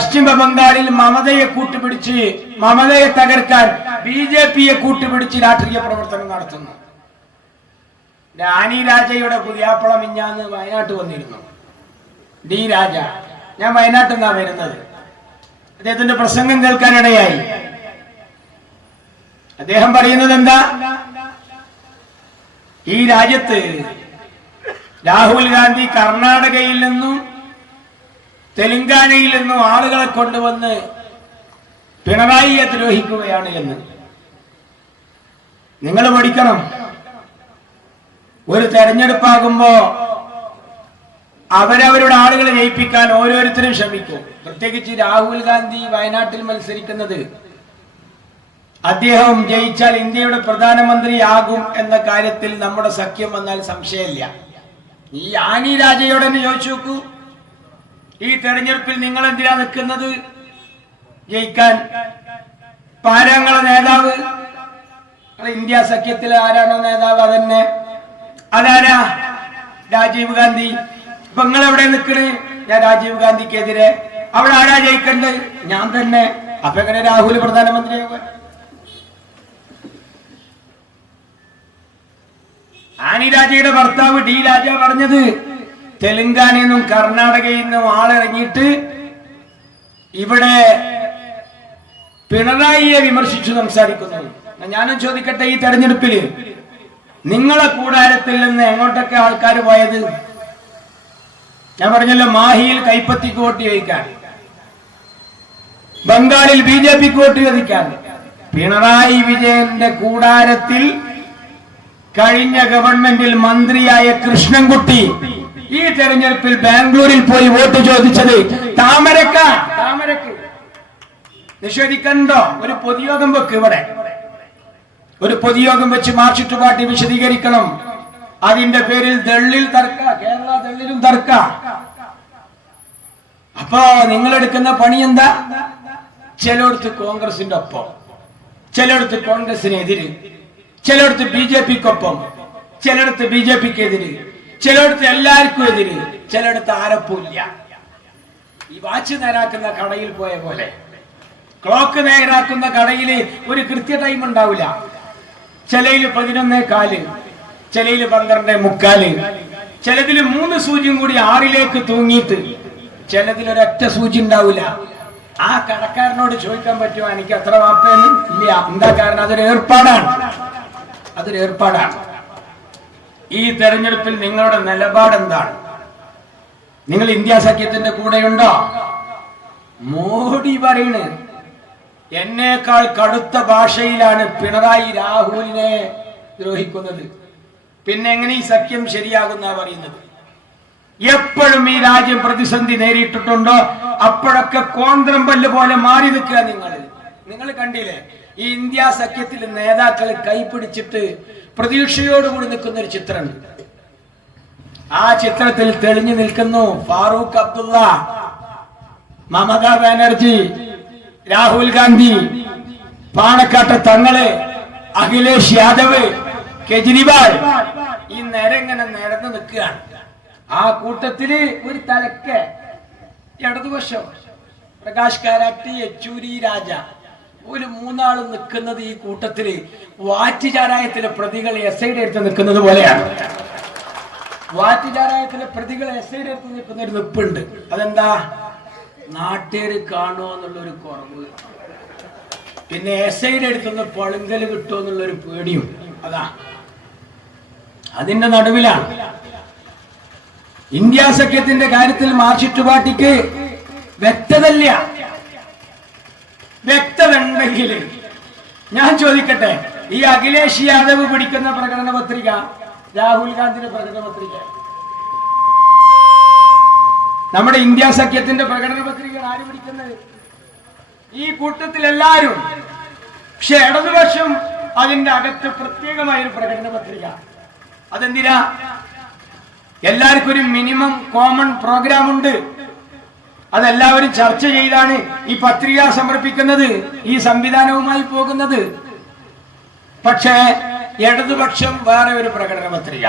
പശ്ചിമ ബംഗാളിൽ മമതയെ കൂട്ടുപിടിച്ച് മമതയെ തകർക്കാൻ ബിജെപിയെ കൂട്ടുപിടിച്ച് രാഷ്ട്രീയ പ്രവർത്തനം നടത്തുന്നു. ആനി രാജയുടെ പുതിയാപ്പള മിഞ്ഞാന്ന് വയനാട്ട് വന്നിരുന്നു. ഡി രാജ. ഞാൻ വയനാട്ടിൽ നിന്നാ വരുന്നത്. അദ്ദേഹത്തിന്റെ പ്രസംഗം കേൾക്കാനിടയായി. അദ്ദേഹം പറയുന്നത് എന്താ? ഈ രാജ്യത്ത് രാഹുൽ ഗാന്ധി കർണാടകയിൽ നിന്നും തെലങ്കാനയിൽ നിന്നും ആളുകളെ കൊണ്ടുവന്ന് പിണറായിയെ ദ്രോഹിക്കുകയാണ് എന്ന്. നിങ്ങൾ പഠിക്കണം. ഒരു തെരഞ്ഞെടുപ്പാകുമ്പോ അവരവരുടെ ആളുകളെ ജയിപ്പിക്കാൻ ഓരോരുത്തരും ശ്രമിക്കും. പ്രത്യേകിച്ച് രാഹുൽ ഗാന്ധി വയനാട്ടിൽ മത്സരിക്കുന്നത് അദ്ദേഹം ജയിച്ചാൽ ഇന്ത്യയുടെ പ്രധാനമന്ത്രിയാകും എന്ന കാര്യത്തിൽ നമ്മുടെ സഖ്യം വന്നാൽ സംശയമില്ല. ഈ ആനി രാജയോട് തന്നെ ചോദിച്ചു നോക്കൂ, ഈ തെരഞ്ഞെടുപ്പിൽ നിങ്ങൾ എന്തിനാ നിൽക്കുന്നത്? ജയിക്കാൻ. പാരങ്ങളെ നേതാവ് ഇന്ത്യ സഖ്യത്തിൽ ആരാണോ നേതാവ് അതന്നെ. അതാരാ? രാജീവ് ഗാന്ധി. ഇപ്പൊ നിങ്ങൾ എവിടെ നിൽക്കണേ? ഞാൻ രാജീവ് ഗാന്ധിക്കെതിരെ. അവിടെ ആരാ ജയിക്കണ്ടത്? ഞാൻ തന്നെ. അപ്പൊ എങ്ങനെ രാഹുൽ പ്രധാനമന്ത്രിയാകുക? ആനി രാജയുടെ ഭർത്താവ് ഡി രാജ പറഞ്ഞത് തെലങ്കാനയിൽ നിന്നും കർണാടകയിൽ നിന്നും ആളിറങ്ങിയിട്ട് ഇവിടെ പിണറായിയെ വിമർശിച്ചു സംസാരിക്കുന്നു. ഞാനും ചോദിക്കട്ടെ, ഈ തെരഞ്ഞെടുപ്പില് നിങ്ങളെ കൂടാരത്തിൽ നിന്ന് എങ്ങോട്ടൊക്കെ ആൾക്കാർ പോയത്? ഞാൻ പറഞ്ഞല്ലോ, മാഹിയിൽ കൈപ്പത്തിക്ക് വോട്ട് ചോദിക്കാൻ, ബംഗാളിൽ ബിജെപിക്ക് വോട്ട് ചോദിക്കാൻ. പിണറായി വിജയന്റെ കൂടാരത്തിൽ കഴിഞ്ഞ ഗവൺമെന്റിൽ മന്ത്രിയായ കൃഷ്ണൻകുട്ടി ഈ തെരഞ്ഞെടുപ്പിൽ ബാംഗ്ലൂരിൽ പോയി വോട്ട് ചോദിച്ചത് താമരക്ക് നിഷേധിക്കണ്ടോ? ഒരു പൊതുയോഗം വെക്ക്. ഇവിടെ ഒരു പൊതുയോഗം വെച്ച് മാർക്സിസ്റ്റ് പാർട്ടി വിശദീകരിക്കണം. അതിന്റെ പേരിൽ ദള്ളിൽ തർക്ക, കേരള ദള്ളിലും തർക്ക. അപ്പോ നിങ്ങൾ എടുക്കുന്ന പണി എന്താ? ചിലയിടത്ത് കോൺഗ്രസിന്റെ ഒപ്പം, ചിലയിടത്ത് കോൺഗ്രസിനെതിര്, ചിലയിടത്ത് ബിജെപിക്കൊപ്പം, ചിലയിടത്ത് ബിജെപിക്കെതിര്, ചിലയിടത്ത് എല്ലാവർക്കും എതിര്, ചിലയിടത്ത് ആരപ്പൂല്ല. ഈ വാച്ച് നേരാക്കുന്ന കടയിൽ പോയ പോലെ, ക്ലോക്ക് നേരാക്കുന്ന കടയിൽ ഒരു കൃത്യ ടൈം ഉണ്ടാവില്ല. ചിലയില് 11:15, ചിലയില് 12:45, ചിലതില് 3 സൂചിയും കൂടി 6ലേക്ക് തൂങ്ങിയിട്ട്, ചിലതിലൊരൊറ്റ സൂചി ഉണ്ടാവില്ല. ആ കടക്കാരനോട് ചോദിക്കാൻ പറ്റുമോ എനിക്ക് അത്ര വാപ്പയെന്ന്? ഇല്ല. എന്താ കാരണം? അതൊരു ഏർപ്പാടാണ്. ഈ തെരഞ്ഞെടുപ്പിൽ നിങ്ങളുടെ നിലപാട് എന്താണ്? നിങ്ങൾ ഇന്ത്യ സഖ്യത്തിന്റെ കൂടെയുണ്ടോ? മോഡി പറയണ് എന്നേക്കാൾ കടുത്ത ഭാഷയിലാണ് പിണറായി രാഹുലിനെ ദ്രോഹിക്കുന്നത്. പിന്നെ എങ്ങനെ ഈ സഖ്യം ശരിയാകുന്ന പറയുന്നത്? എപ്പോഴും ഈ രാജ്യം പ്രതിസന്ധി നേരിട്ടിട്ടുണ്ടോ അപ്പോഴൊക്കെ കോന്ത്രമ്പല്ല് പോലെ മാറി നിൽക്കുക. നിങ്ങൾ കണ്ടില്ലേ ഈ ഇന്ത്യ സഖ്യത്തിൽ നേതാക്കളെ കൈപിടിച്ചിട്ട് പ്രതീക്ഷയോടുകൂടി നിൽക്കുന്ന ഒരു ചിത്രമുണ്ട്. ആ ചിത്രത്തിൽ തെളിഞ്ഞു നിൽക്കുന്നു ഫാറൂഖ് അബ്ദുള്ള, മമതാ ബാനർജി, രാഹുൽ ഗാന്ധി, പാണക്കാട്ടെ തങ്ങള്, അഖിലേഷ് യാദവ്, കെജ്രിവാൾ. ഈ നേരെങ്ങനെ നിരന്ന് നിൽക്കുകയാണ്. ആ കൂട്ടത്തില് ഒരു തലക്ക് ഇടതുപക്ഷം പ്രകാശ് കാരാട്ട്, യെച്ചൂരി രാജ, ഒരു 3 ആളും നിൽക്കുന്നത് ഈ കൂട്ടത്തില് വാറ്റുചാരായത്തിലെ പ്രതികൾ എസ്ഐയുടെ അടുത്ത് നിൽക്കുന്നത് പോലെയാണ്. വാറ്റുചാരായത്തിലെ പ്രതികൾ എസ്ഐയുടെ അടുത്ത് നിൽക്കുന്ന ഒരു നിപ്പുണ്ട്. അതെന്താ? നാട്ടുകാര് കാണുമോ എന്നുള്ളൊരു കുറവ്, പിന്നെ എസ്ഐയുടെ അടുത്തുനിന്ന് പളുങ്കല് കിട്ടുമോ എന്നുള്ളൊരു പേടിയും. അതിന്റെ നടുവിലാണ്. ഇന്ത്യ സഖ്യത്തിന്റെ കാര്യത്തിൽ മാർക്സിസ്റ്റ് പാർട്ടിക്ക് വ്യക്തത ഉണ്ടെങ്കിൽ ഞാൻ ചോദിക്കട്ടെ, ഈ അഖിലേഷ് യാദവ് പിടിക്കുന്ന പ്രകടന പത്രിക, രാഹുൽ ഗാന്ധിയുടെ പ്രകടന പത്രിക, നമ്മുടെ ഇന്ത്യ സഖ്യത്തിന്റെ പ്രകടന പത്രിക ആര് പിടിക്കുന്നത്? ഈ കൂട്ടത്തിൽ എല്ലാവരും. പക്ഷെ ഇടതുപക്ഷം അതിന്റെ അകത്ത് പ്രത്യേകമായൊരു പ്രകടന പത്രിക. അതെന്തിനാ? എല്ലാവർക്കും ഒരു മിനിമം കോമൺ പ്രോഗ്രാം ഉണ്ട്. അതെല്ലാവരും ചർച്ച ചെയ്താണ് ഈ പത്രിക സമർപ്പിക്കുന്നത്, ഈ സംവിധാനവുമായി പോകുന്നത്. പക്ഷേ ഇടതുപക്ഷം വേറെ ഒരു പ്രകടന പത്രിക.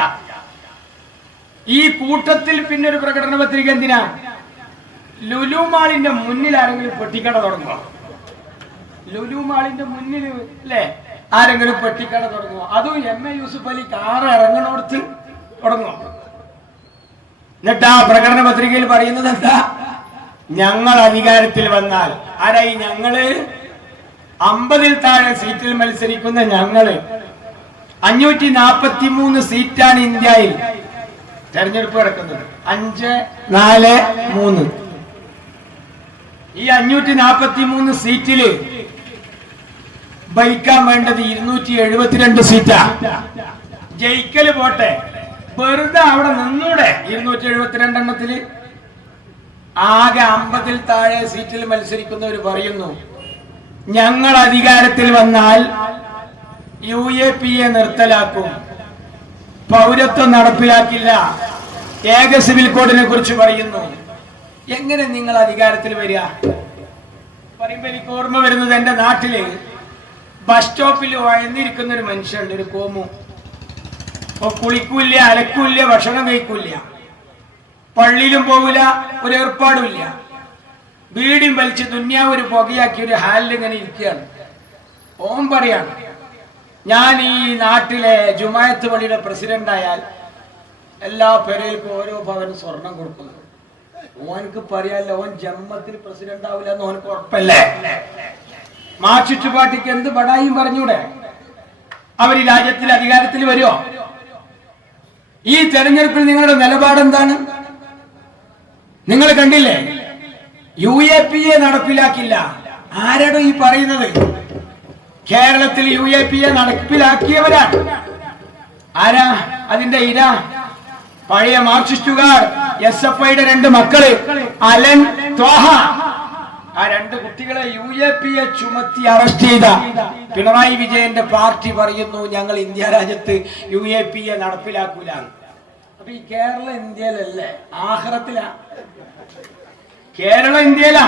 ഈ കൂട്ടത്തിൽ പിന്നെ ഒരു പ്രകടന പത്രിക എന്തിനാ? ലുലു മാളിന്റെ മുന്നിൽ ആരെങ്കിലും പെട്ടിക്കട തുടങ്ങുമോ? ലുലു മാളിന്റെ മുന്നിൽ അല്ലേ ആരെങ്കിലും പെട്ടിക്കട തുടങ്ങുമോ? അതും MA യൂസുഫ് അലി കാറ് ഇറങ്ങണോടത്ത് തുടങ്ങുമോ? എന്നിട്ട് ആ പ്രകടന പത്രികയിൽ പറയുന്നത് എന്താ? ഞങ്ങൾ അധികാരത്തിൽ വന്നാൽ, ആരായി ഞങ്ങള്? 50-ൽ താഴെ സീറ്റിൽ മത്സരിക്കുന്ന ഞങ്ങള്. 543 സീറ്റാണ് ഇന്ത്യയിൽ തെരഞ്ഞെടുപ്പ് നടക്കുന്നത്. 5, 4, 3. ഈ 543 സീറ്റില് ഭരിക്കാൻ വേണ്ടത് 272 സീറ്റാ. ജയിക്കല് പോട്ടെ, വെറുതെ അവിടെ നിന്നൂടെ? 272 എണ്ണത്തില് ആകെ 50-ൽ താഴെ സീറ്റിൽ മത്സരിക്കുന്നവർ പറയുന്നു ഞങ്ങൾ അധികാരത്തിൽ വന്നാൽ UAPA നിർത്തലാക്കും, പൗരത്വം നടപ്പിലാക്കില്ല, ഏക സിവിൽ കോഡിനെ കുറിച്ച് പറയുന്നു. എങ്ങനെ നിങ്ങൾ അധികാരത്തിൽ വരിക? പറയുമ്പോ എനിക്ക് ഓർമ്മ വരുന്നത് എന്റെ നാട്ടില് ബസ് സ്റ്റോപ്പിൽ വഴന്നിരിക്കുന്ന ഒരു മനുഷ്യനുണ്ട്, ഒരു കോമു. കുളിക്കൂല്ല, അലക്കൂല്ല, ഭക്ഷണം കഴിക്കൂല്ല, പള്ളിയിലും പോകില്ല, ഒരു ഏർപ്പാടുമില്ല, വീടും വലിച്ച് ദുന്യാവ് ഒരു പുകയാക്കി ഒരു ഹാലിൽ ഇങ്ങനെ ഇരിക്കുകയാണ്. ഓൻ പറയാണ് ഞാൻ ഈ നാട്ടിലെ ജുമായത്ത് പള്ളിയുടെ പ്രസിഡന്റ് ആയാൽ എല്ലാ പെരയിൽക്കും ഓരോ ഭവനും സ്വർണം കൊടുക്കുന്നു. ഓനക്ക് പറയാല്ല ഓൻ ജന്മത്തിൽ പ്രസിഡന്റ് ആവില്ല എന്ന് ഓനക്ക് ഉറപ്പല്ലേ? ചുറ്റുപാട്ടിക്ക് എന്ത് ബടായും പറഞ്ഞൂടെ? അവർ ഈ രാജ്യത്തിൽ അധികാരത്തിൽ വരുമോ? ഈ തെരഞ്ഞെടുപ്പിൽ നിങ്ങളുടെ നിലപാടെന്താണ്? നിങ്ങൾ കണ്ടില്ലേ, UAPA നടപ്പിലാക്കില്ല. ആരാടോ ഈ പറയുന്നത്? കേരളത്തിൽ UAPA നടപ്പിലാക്കിയവരാണ്. ആരാ അതിന്റെ ഇര? പഴയ മാർക്സിസ്റ്റുകാർ, SFIയുടെ 2 മക്കള്, അലൻ, ത്വാഹ. ആ 2 കുട്ടികളെ UAPA ചുമത്തി അറസ്റ്റ് ചെയ്ത പിണറായി വിജയന്റെ പാർട്ടി പറയുന്നു ഞങ്ങൾ ഇന്ത്യ രാജ്യത്ത് UAPA നടപ്പിലാക്കൂല. അപ്പൊ ഈ കേരള ഇന്ത്യയിലല്ലേ? ആഖിറത്തിലാ? കേരള ഇന്ത്യയിലാ?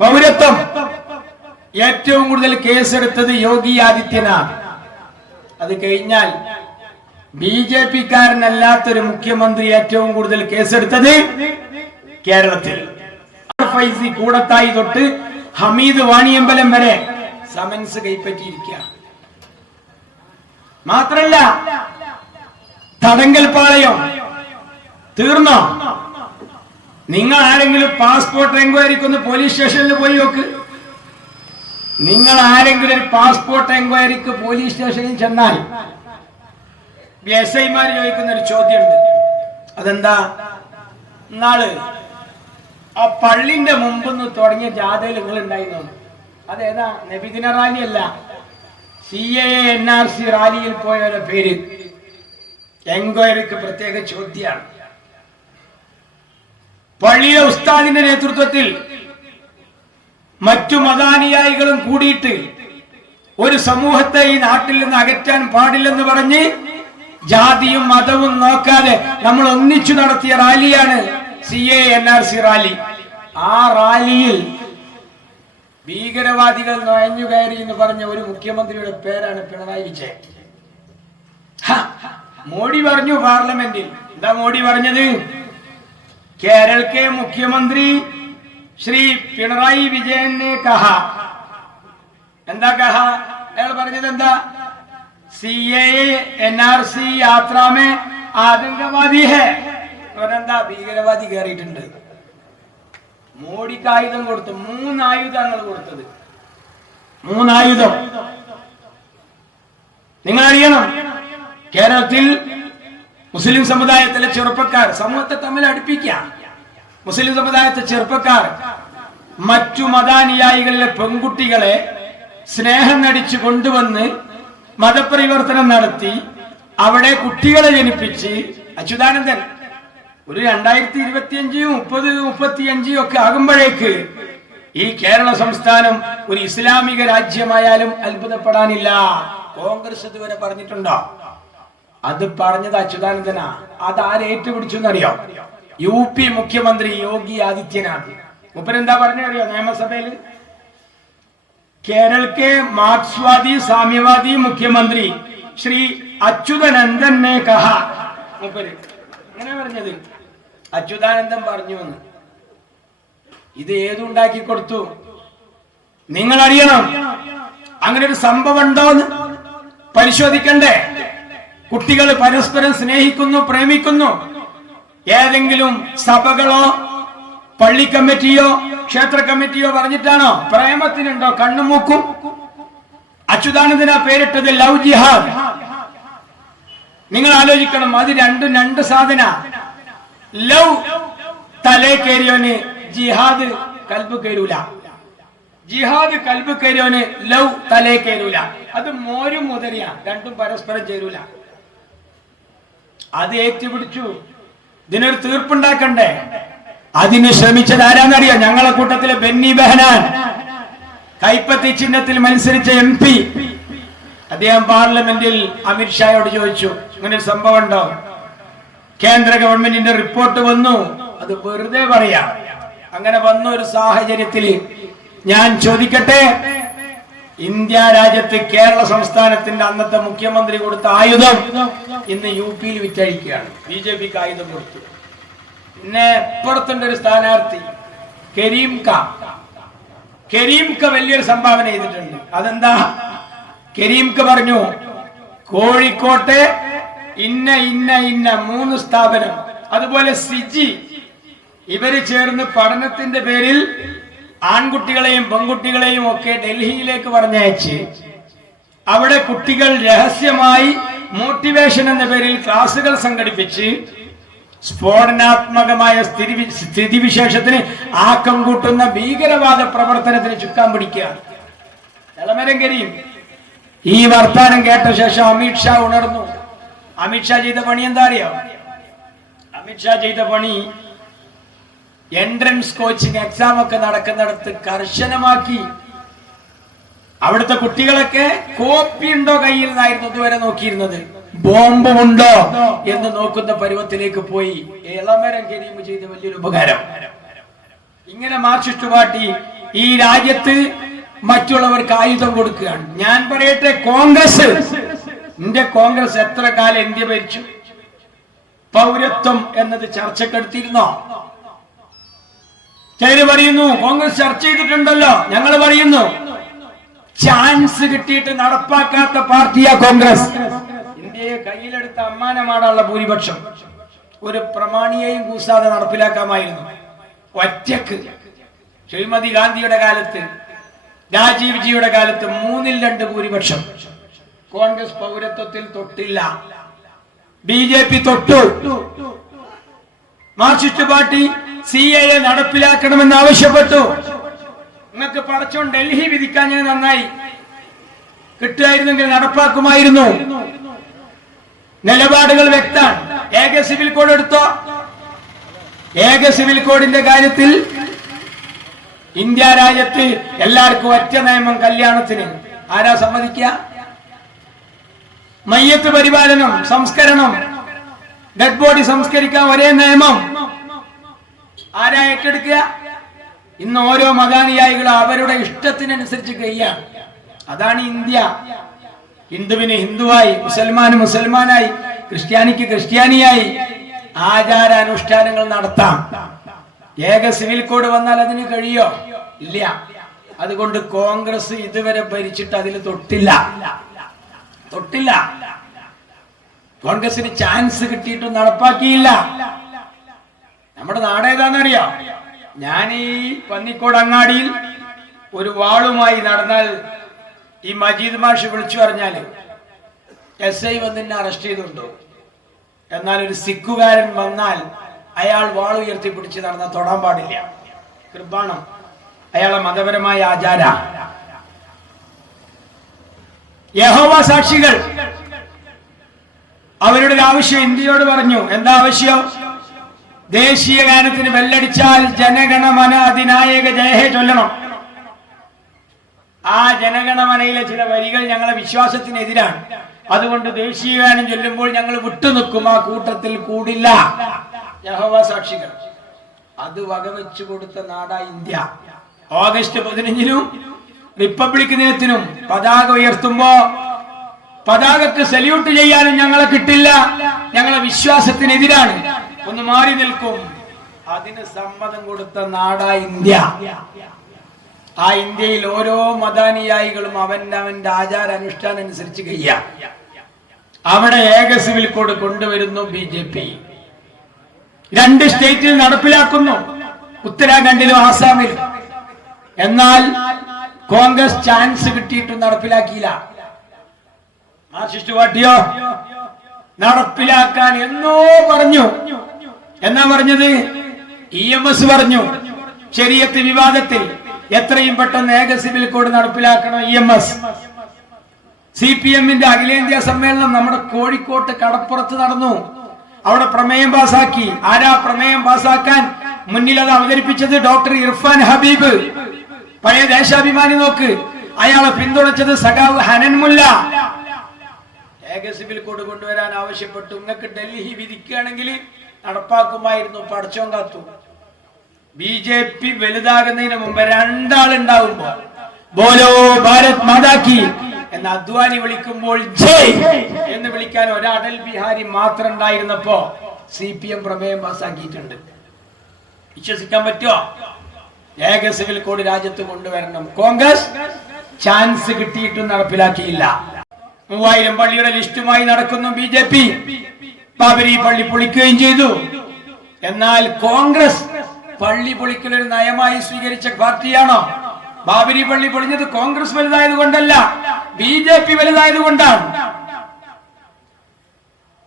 പൗരത്വം ഏറ്റവും കൂടുതൽ കേസെടുത്തത് യോഗി ആദിത്യനാഥ്. അത് കഴിഞ്ഞാൽ BJP-കാരനല്ലാത്തൊരു മുഖ്യമന്ത്രി ഏറ്റവും കൂടുതൽ കേസെടുത്തത് കേരളത്തിൽ. ഫൈസി കൂടത്തായി തൊട്ട് ഹമീദ് വാണിയമ്പലം വരെ സമൻസ് കൈപ്പറ്റിയിരിക്കുക. മാത്രല്ല തടങ്കൽപാളയം തീർന്നോ? നിങ്ങൾ ആരെങ്കിലും പാസ്പോർട്ട് എൻക്വയറിക്കൊന്ന് പോലീസ് സ്റ്റേഷനിൽ പോയി നോക്ക്. നിങ്ങൾ ആരെങ്കിലും ഒരു പാസ്പോർട്ട് എൻക്വയറിക്ക് പോലീസ് സ്റ്റേഷനിൽ ചെന്നാൽ SIമാർ ചോദിക്കുന്ന ഒരു ചോദ്യമുണ്ട്. അതെന്താ? നാള് ആ പള്ളിന്റെ മുമ്പൊന്ന് തുടങ്ങിയ ജാഥയിൽ നിങ്ങൾ ഉണ്ടായിരുന്നു. അതേതാ? നബിദിന റാലി അല്ല, CAA NRC റാലിയിൽ പോയവരുടെ പേര്. എൻക്വയറിക്ക് പ്രത്യേക ചോദ്യമാണ്. പള്ളിയിലെ ഉസ്താദിന്റെ നേതൃത്വത്തിൽ മറ്റു മതാനുയായികളും കൂടിയിട്ട് ഒരു സമൂഹത്തെ ഈ നാട്ടിൽ നിന്ന് അകറ്റാൻ പാടില്ലെന്ന് പറഞ്ഞ് ജാതിയും മതവും നോക്കാതെ നമ്മൾ ഒന്നിച്ചു നടത്തിയ റാലിയാണ് CAA NRC റാലി. ആ റാലിയിൽ ഭീകരവാദികൾ നുഴഞ്ഞു കയറി എന്ന് പറഞ്ഞ ഒരു മുഖ്യമന്ത്രിയുടെ പേരാണ് പിണറായി വിജയൻ. മോഡി പറഞ്ഞു പാർലമെന്റിൽ. എന്താ മോഡി പറഞ്ഞത്? केरल के मुख्यमंत्री श्री पिणराई विजयन ने कहा, എന്താ कहा? അയാൾ പറഞ്ഞത് എന്താ? CAA NRC യാത്രാ में ആതങ്കവാദി है. എന്താ? ഭീകരവാദി കയറിയിട്ടുണ്ട്. മോഡിക്ക് ആയുധം കൊടുത്തു. 3 ആയുധങ്ങൾ കൊടുത്തത്. 3 ആയുധം. നിങ്ങൾ അറിയണം, കേരളത്തിൽ മുസ്ലിം സമുദായത്തിലെ ചെറുപ്പക്കാർ സമൂഹത്തെ തമ്മിൽ അടുപ്പിക്കുക. മുസ്ലിം സമുദായത്തിലെ ചെറുപ്പക്കാർ മറ്റു മതാനുയായികളിലെ പെൺകുട്ടികളെ സ്നേഹം നടിച്ചു കൊണ്ടുവന്ന് മതപരിവർത്തനം നടത്തി അവിടെ കുട്ടികളെ ജനിപ്പിച്ച് അച്യുതാനന്ദൻ ഒരു 2025, 30, 35 ഒക്കെ ആകുമ്പോഴേക്ക് ഈ കേരള സംസ്ഥാനം ഒരു ഇസ്ലാമിക രാജ്യമായാലും അത്ഭുതപ്പെടാനില്ല. കോൺഗ്രസ് ഇതുവരെ പറഞ്ഞിട്ടുണ്ടോ? അത് പറഞ്ഞത് അച്യുതാനന്ദനാ. അത് ആരേറ്റുപിടിച്ചു എന്നറിയോ? UP മുഖ്യമന്ത്രി യോഗി ആദിത്യനാഥ്. മൂപ്പരെന്താ പറഞ്ഞറിയോ? നിയമസഭയിൽ കേരള के मार्क्सवादी साम्यवादी मुख्यमंत्री श्री अच्युतानंदन ने कहा. മൂപ്പര് അങ്ങനെ പറഞ്ഞത്. അച്യുതാനന്ദൻ പറഞ്ഞു എന്ന്. ഇത് ഏതുണ്ടാക്കി കൊടുത്തു? നിങ്ങൾ അറിയണം. അങ്ങനെ ഒരു സംഭവം ഉണ്ടോന്ന് പരിശോധിക്കണ്ടേ? കുട്ടികൾ പരസ്പരം സ്നേഹിക്കുന്നു, പ്രേമിക്കുന്നു. ഏതെങ്കിലും സഭകളോ പള്ളി കമ്മിറ്റിയോ ക്ഷേത്ര കമ്മിറ്റിയോ പറഞ്ഞിട്ടാണോ? പ്രേമത്തിനുണ്ടോ കണ്ണുമൂക്കും? അച്യുതാനന്ദന പേരിട്ടത് ലവ് ജിഹാദ്. നിങ്ങൾ ആലോചിക്കണം, അത് രണ്ടും രണ്ട് സാധന. ലവ് തലേ കയറിയോന് ജിഹാദ് കൽബ് കയറൂല. ജിഹാദ് കൽബ് കയറിയോന് ലവ് തലേ കയറൂല. അത് മോരും മുതലിയ, രണ്ടും പരസ്പരം ചേരൂല. അത് ഏറ്റുപിടിച്ചു. ഇതിനൊരു തീർപ്പുണ്ടാക്കണ്ടേ? അതിന് ശ്രമിച്ചത് ആരാന്നറിയാം? ഞങ്ങളെ കൂട്ടത്തിലെ ബെന്നി ബെഹനാൻ, കൈപ്പത്തി ചിഹ്നത്തിൽ മത്സരിച്ച MP. അദ്ദേഹം പാർലമെന്റിൽ അമിത്ഷായോട് ചോദിച്ചു, ഇങ്ങനെ ഒരു സംഭവം ഉണ്ടോ? കേന്ദ്ര ഗവൺമെന്റിന്റെ റിപ്പോർട്ട് വന്നു. അത് വെറുതെ പറയാ. അങ്ങനെ വന്ന ഒരു സാഹചര്യത്തിൽ ഞാൻ ചോദിക്കട്ടെ, ഇന്ത്യ രാജ്യത്ത് കേരള സംസ്ഥാനത്തിന്റെ അന്നത്തെ മുഖ്യമന്ത്രി കൊടുത്ത ആയുധം ഇന്ന് UP യിൽ വിറ്റഴിക്കുകയാണ്. BJPക്ക് ആയുധം കൊടുത്തു. പിന്നെ ഇപ്പുറത്തുണ്ട് ഒരു സ്ഥാനാർത്ഥി കരീംക വലിയൊരു സംഭാവന ചെയ്തിട്ടുണ്ട്. അതെന്താ? കരീംക പറഞ്ഞു, കോഴിക്കോട്ടെ ഇന്ന 3 സ്ഥാപനം, അതുപോലെ സിജി, ഇവര് ചേർന്ന് പഠനത്തിന്റെ പേരിൽ ആൺകുട്ടികളെയും പെൺകുട്ടികളെയും ഒക്കെ ഡൽഹിയിലേക്ക് പറഞ്ഞയച്ച് അവിടെ കുട്ടികൾ രഹസ്യമായി മോട്ടിവേഷൻ എന്ന പേരിൽ ക്ലാസുകൾ സംഘടിപ്പിച്ച് സ്ഫോടനാത്മകമായ സ്ഥിതിവിശേഷത്തിന് ആക്കം കൂട്ടുന്ന ഭീകരവാദ പ്രവർത്തനത്തിന് ചുക്കാൻ പിടിക്കുകയാണ്. എളമരം കരീം ഈ വർത്താനം കേട്ട ശേഷം അമിത്ഷാ ഉണർന്നു. അമിത്ഷാ ചെയ്ത പണി എന്താ അറിയോ? അമിത്ഷാ ചെയ്ത പണി എൻട്രൻസ് കോച്ചിങ് എക്സാം ഒക്കെ നടക്കുന്നിടത്ത് കർശനമാക്കി. അവിടുത്തെ കുട്ടികളൊക്കെ കോപ്പി ഉണ്ടോ കയ്യിൽ നിന്നായിരുന്നു ഇതുവരെ നോക്കിയിരുന്നത്. ബോംബുണ്ടോ എന്ന് നോക്കുന്ന പരുവത്തിലേക്ക് പോയി. എളമരം കരീം ചെയ്ത വലിയൊരു ഉപകാരം. ഇങ്ങനെ മാർക്സിസ്റ്റ് പാർട്ടി ഈ രാജ്യത്ത് മറ്റുള്ളവർക്ക് ആയുധം കൊടുക്കുകയാണ്. ഞാൻ പറയട്ടെ, കോൺഗ്രസ് എത്ര കാലം ഇന്ത്യ ഭരിച്ചു? പൗരത്വം എന്നത് ചർച്ചക്കെടുത്തിരുന്നോ? ചിലര് പറയുന്നു കോൺഗ്രസ് ചർച്ച ചെയ്തിട്ടുണ്ടല്ലോ. ഞങ്ങൾ പറയുന്നു ചാൻസ് കിട്ടിയിട്ട് നടപ്പാക്കാത്ത പാർട്ടിയാ കോൺഗ്രസ്. ഇന്ത്യയെ കയ്യിലെടുത്ത അമ്മാനമാടാനുള്ള ഭൂരിപക്ഷം ഒരു പ്രമാണിയെയും കൂസാതെ നടപ്പിലാക്കാമായിരുന്നു. ഒറ്റക്ക് ശ്രീമതി ഗാന്ധിയുടെ കാലത്ത്, രാജീവ് ജിയുടെ കാലത്ത് 3-2 ഭൂരിപക്ഷം. കോൺഗ്രസ് പൗരത്വത്തിൽ തൊട്ടില്ല. BJP തൊട്ടു. മാർക്സിസ്റ്റ് പാർട്ടി CAA നടപ്പിലാക്കണമെന്ന് ആവശ്യപ്പെട്ടു. നിങ്ങൾക്ക് പടച്ചോൻ ഡൽഹി വിധിക്കാൻ ഞാൻ നന്നായി, കിട്ടുമായിരുന്നെങ്കിൽ നടപ്പാക്കുമായിരുന്നു. നിലപാടുകൾ വ്യക്തമാണ്. ഏക സിവിൽ കോഡ് എടുത്തോ? ഏക സിവിൽ കോഡിന്റെ കാര്യത്തിൽ ഇന്ത്യ രാജ്യത്ത് എല്ലാവർക്കും ഒറ്റ നിയമം കല്യാണത്തിന്. ആരാ സമ്മതിക്കുക? മയ്യത്ത് പരിപാലനം, സംസ്കരണം, ഡെഡ് ബോഡി സംസ്കരിക്കാൻ ഒരേ നിയമം. ആരാ ഏറ്റെടുക്കുക? ഇന്ന് ഓരോ മതാനുയായികളും അവരുടെ ഇഷ്ടത്തിനനുസരിച്ച് കഴിയാണ്. അതാണ് ഇന്ത്യ. ഹിന്ദുവിന് ഹിന്ദുവായി, മുസൽമാന് മുസൽമാനായി, ക്രിസ്ത്യാനിക്ക് ക്രിസ്ത്യാനിയായി ആചാരാനുഷ്ഠാനങ്ങൾ നടത്താം. ഏക സിവിൽ കോഡ് വന്നാൽ അതിന് കഴിയോ? ഇല്ല. അതുകൊണ്ട് കോൺഗ്രസ് ഇതുവരെ ഭരിച്ചിട്ട് അതിൽ തൊട്ടില്ല. കോൺഗ്രസിന് ചാൻസ് കിട്ടിയിട്ടും നടപ്പാക്കിയില്ല. നമ്മുടെ നാടേതാന്നറിയോ? ഞാൻ ഈ പന്നിക്കോട് അങ്ങാടിയിൽ ഒരു വാളുമായി നടന്നാൽ ഈ മജീദ് മാഷ് വിളിച്ചു പറഞ്ഞാല് SI വന്നിന്നെ അറസ്റ്റ് ചെയ്തുണ്ടോ? എന്നാൽ ഒരു സിഖുകാരൻ വന്നാൽ അയാൾ വാള് ഉയർത്തിപ്പിടിച്ച് നടന്നാൽ തൊടാൻ പാടില്ല. കൃപാണം അയാളെ മതപരമായ ആചാര. യഹോവ സാക്ഷികൾ അവരുടെ ആവശ്യം ഇന്ത്യയോട് പറഞ്ഞു. എന്താ ആവശ്യം? ദേശീയ ഗാനത്തിന് ബെല്ലടിച്ചാൽ ജനഗണമന അധിനായക ജയഹേ ചൊല്ലണം. ആ ജനഗണമനയിലെ ചില വരികൾ ഞങ്ങളെ വിശ്വാസത്തിനെതിരാണ്. അതുകൊണ്ട് ദേശീയ ഗാനം ചൊല്ലുമ്പോൾ ഞങ്ങൾ വിട്ടുനിൽക്കും, ആ കൂട്ടത്തിൽ കൂടില്ല. യഹോവ സാക്ഷികൾ അത് വകവെച്ചു കൊടുത്ത നാടാ ഇന്ത്യ. ഓഗസ്റ്റ് 15-നും റിപ്പബ്ലിക് ദിനത്തിനും പതാക ഉയർത്തുമ്പോ പതാകക്ക് സല്യൂട്ട് ചെയ്യാനും ഞങ്ങളെ കിട്ടില്ല. ഞങ്ങളെ വിശ്വാസത്തിനെതിരാണ്. ഒന്ന് മാറി നിൽക്കും. അതിന് സമ്മതം കൊടുത്ത നാടാ ഇന്ത്യ. ആ ഇന്ത്യയിൽ ഓരോ മതാനുയായികളും അവന്റെ ആചാരാനുഷ്ഠാനം അനുസരിച്ച് കഴിയാം. അവിടെ ഏക സിവിൽ കോഡ് കൊണ്ടുവരുന്നു BJP. 2 സ്റ്റേറ്റിൽ നടപ്പിലാക്കുന്നു, ഉത്തരാഖണ്ഡിലും ആസാമിലും. എന്നാൽ കോൺഗ്രസ് ചാൻസ് കിട്ടിയിട്ടും നടപ്പിലാക്കിയില്ല. മാർക്സിസ്റ്റ് പാർട്ടിയോ നടപ്പിലാക്കാൻ എന്നോ പറഞ്ഞു. എന്നാ പറഞ്ഞത്? EMS പറഞ്ഞു ശരീഅത്ത് വിവാദത്തിൽ എത്രയും പെട്ടെന്ന് ഏക സിവിൽ കോഡ് നടപ്പിലാക്കണം. EMS CPM-ന്റെ അഖിലേന്ത്യാ സമ്മേളനം നമ്മുടെ കോഴിക്കോട്ട് കടപ്പുറത്ത് നടന്നു. അവിടെ പ്രമേയം പാസാക്കി. ആരാ പ്രമേയം പാസാക്കാൻ മുന്നിൽ അത് അവതരിപ്പിച്ചത്? ഡോക്ടർ ഇർഫാൻ ഹബീബ്, പഴയ ദേശാഭിമാനി. നോക്ക്, അയാളെ പിന്തുണച്ചത് സഖാവ് ഹനൻ മുല്ല. ഏക സിവിൽ കോഡ് കൊണ്ടുവരാൻ ആവശ്യപ്പെട്ടു. നിങ്ങൾക്ക് ഡൽഹി വിധിക്കുകയാണെങ്കിൽ നടപ്പാക്കുമായിരുന്നു. പടച്ചോൻ കാത്തു. BJP വലുതാകുന്നതിന് മുമ്പ് 2 ആളുണ്ടാവുമ്പോ ബോലോ ഭാരത് മാതാക്കി എന്ന് അദ്വാനി വിളിക്കുമ്പോൾ ജയ് എന്ന് വിളിക്കാൻ ഒരു അടൽ ബിഹാരി മാത്രം ഉണ്ടായിരുന്നപ്പോ CPM പ്രമേയം പാസ്സാക്കിയിട്ടുണ്ട്. വിശ്വസിക്കാൻ പറ്റുമോ? ഏക സിവിൽ കോഡ് രാജ്യത്ത് കൊണ്ടുവരണം. കോൺഗ്രസ് ചാൻസ് കിട്ടിയിട്ടും നടപ്പിലാക്കിയില്ല. 3000 പള്ളിയുടെ ലിസ്റ്റുമായി നടക്കുന്നു BJP. ബാബരി പള്ളി പൊളിക്കുകയും ചെയ്തു. എന്നാൽ കോൺഗ്രസ് പള്ളി പൊളിക്കലൊരു നയമായി സ്വീകരിച്ച പാർട്ടിയാണോ? ബാബരി പള്ളി പൊളിഞ്ഞത് കോൺഗ്രസ് വലുതായത് കൊണ്ടല്ല, BJP വലുതായത് കൊണ്ടാണ്.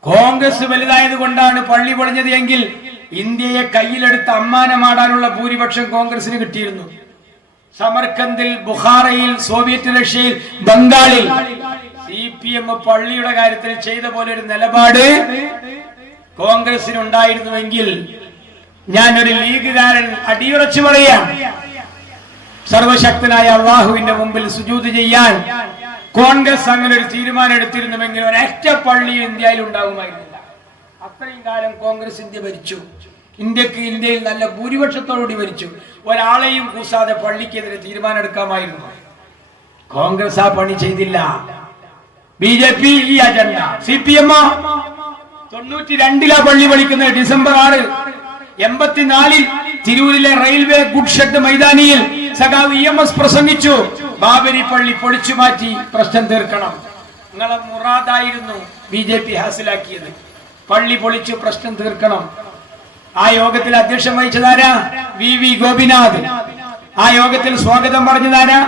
കോൺഗ്രസ് വലുതായത് കൊണ്ടാണ് പള്ളി പൊളിഞ്ഞത് എങ്കിൽ ഇന്ത്യയെ കയ്യിലെടുത്ത് അമ്മാനമാടാനുള്ള ഭൂരിപക്ഷം കോൺഗ്രസിന് കിട്ടിയിരുന്നു. സമർക്കന്ദിൽ, ബുഖാറയിൽ, സോവിയറ്റ് റഷ്യയിൽ, ബംഗാളിൽ CPM പള്ളിയുടെ കാര്യത്തിൽ ചെയ്ത പോലെ ഒരു നിലപാട് കോൺഗ്രസിനുണ്ടായിരുന്നുവെങ്കിൽ ഞാനൊരു ലീഗുകാരൻ അടിയുറച്ചു പറയാം, സർവശക്തനായ അള്ളാഹുവിന്റെ മുമ്പിൽ സുജൂദ് ചെയ്യാൻ കോൺഗ്രസ് അങ്ങനെ ഒരു തീരുമാനം എടുത്തിരുന്നുവെങ്കിൽ ഒരൊറ്റ പള്ളി ഇന്ത്യയിൽ ഉണ്ടാകുമായിരുന്നില്ല. അത്രയും കാലം കോൺഗ്രസ് ഇന്ത്യ ഭരിച്ചു. ഇന്ത്യയിൽ നല്ല ഭൂരിപക്ഷത്തോടുകൂടി ഭരിച്ചു. ഒരാളെയും കൂസാതെ പള്ളിക്കെതിരെ തീരുമാനം എടുക്കാമായിരുന്നു. കോൺഗ്രസ് ആ പണി ചെയ്തില്ല. BJP ഈ അജണ്ട. CPM 92 പള്ളി പൊളിക്കുന്നത്. ഡിസംബർ 6, 84 തിരൂരിലെ റെയിൽവേ ഗുഡ് ഷെഡ് മൈതാനിയിൽ സഖാവ് EMS പ്രസംഗിച്ചു. ബാബരി പള്ളി പൊളിച്ചു മാറ്റി പ്രശ്നം തീർക്കണം. നിങ്ങളെ മുറാദായിരുന്നു BJP ഹാസിലാക്കിയത്. പള്ളി പൊളിച്ചു പ്രശ്നം തീർക്കണം. ആ യോഗത്തിൽ അധ്യക്ഷം വഹിച്ചതാരാ? VV ഗോപിനാഥ്. ആ യോഗത്തിൽ സ്വാഗതം പറഞ്ഞതാരാ?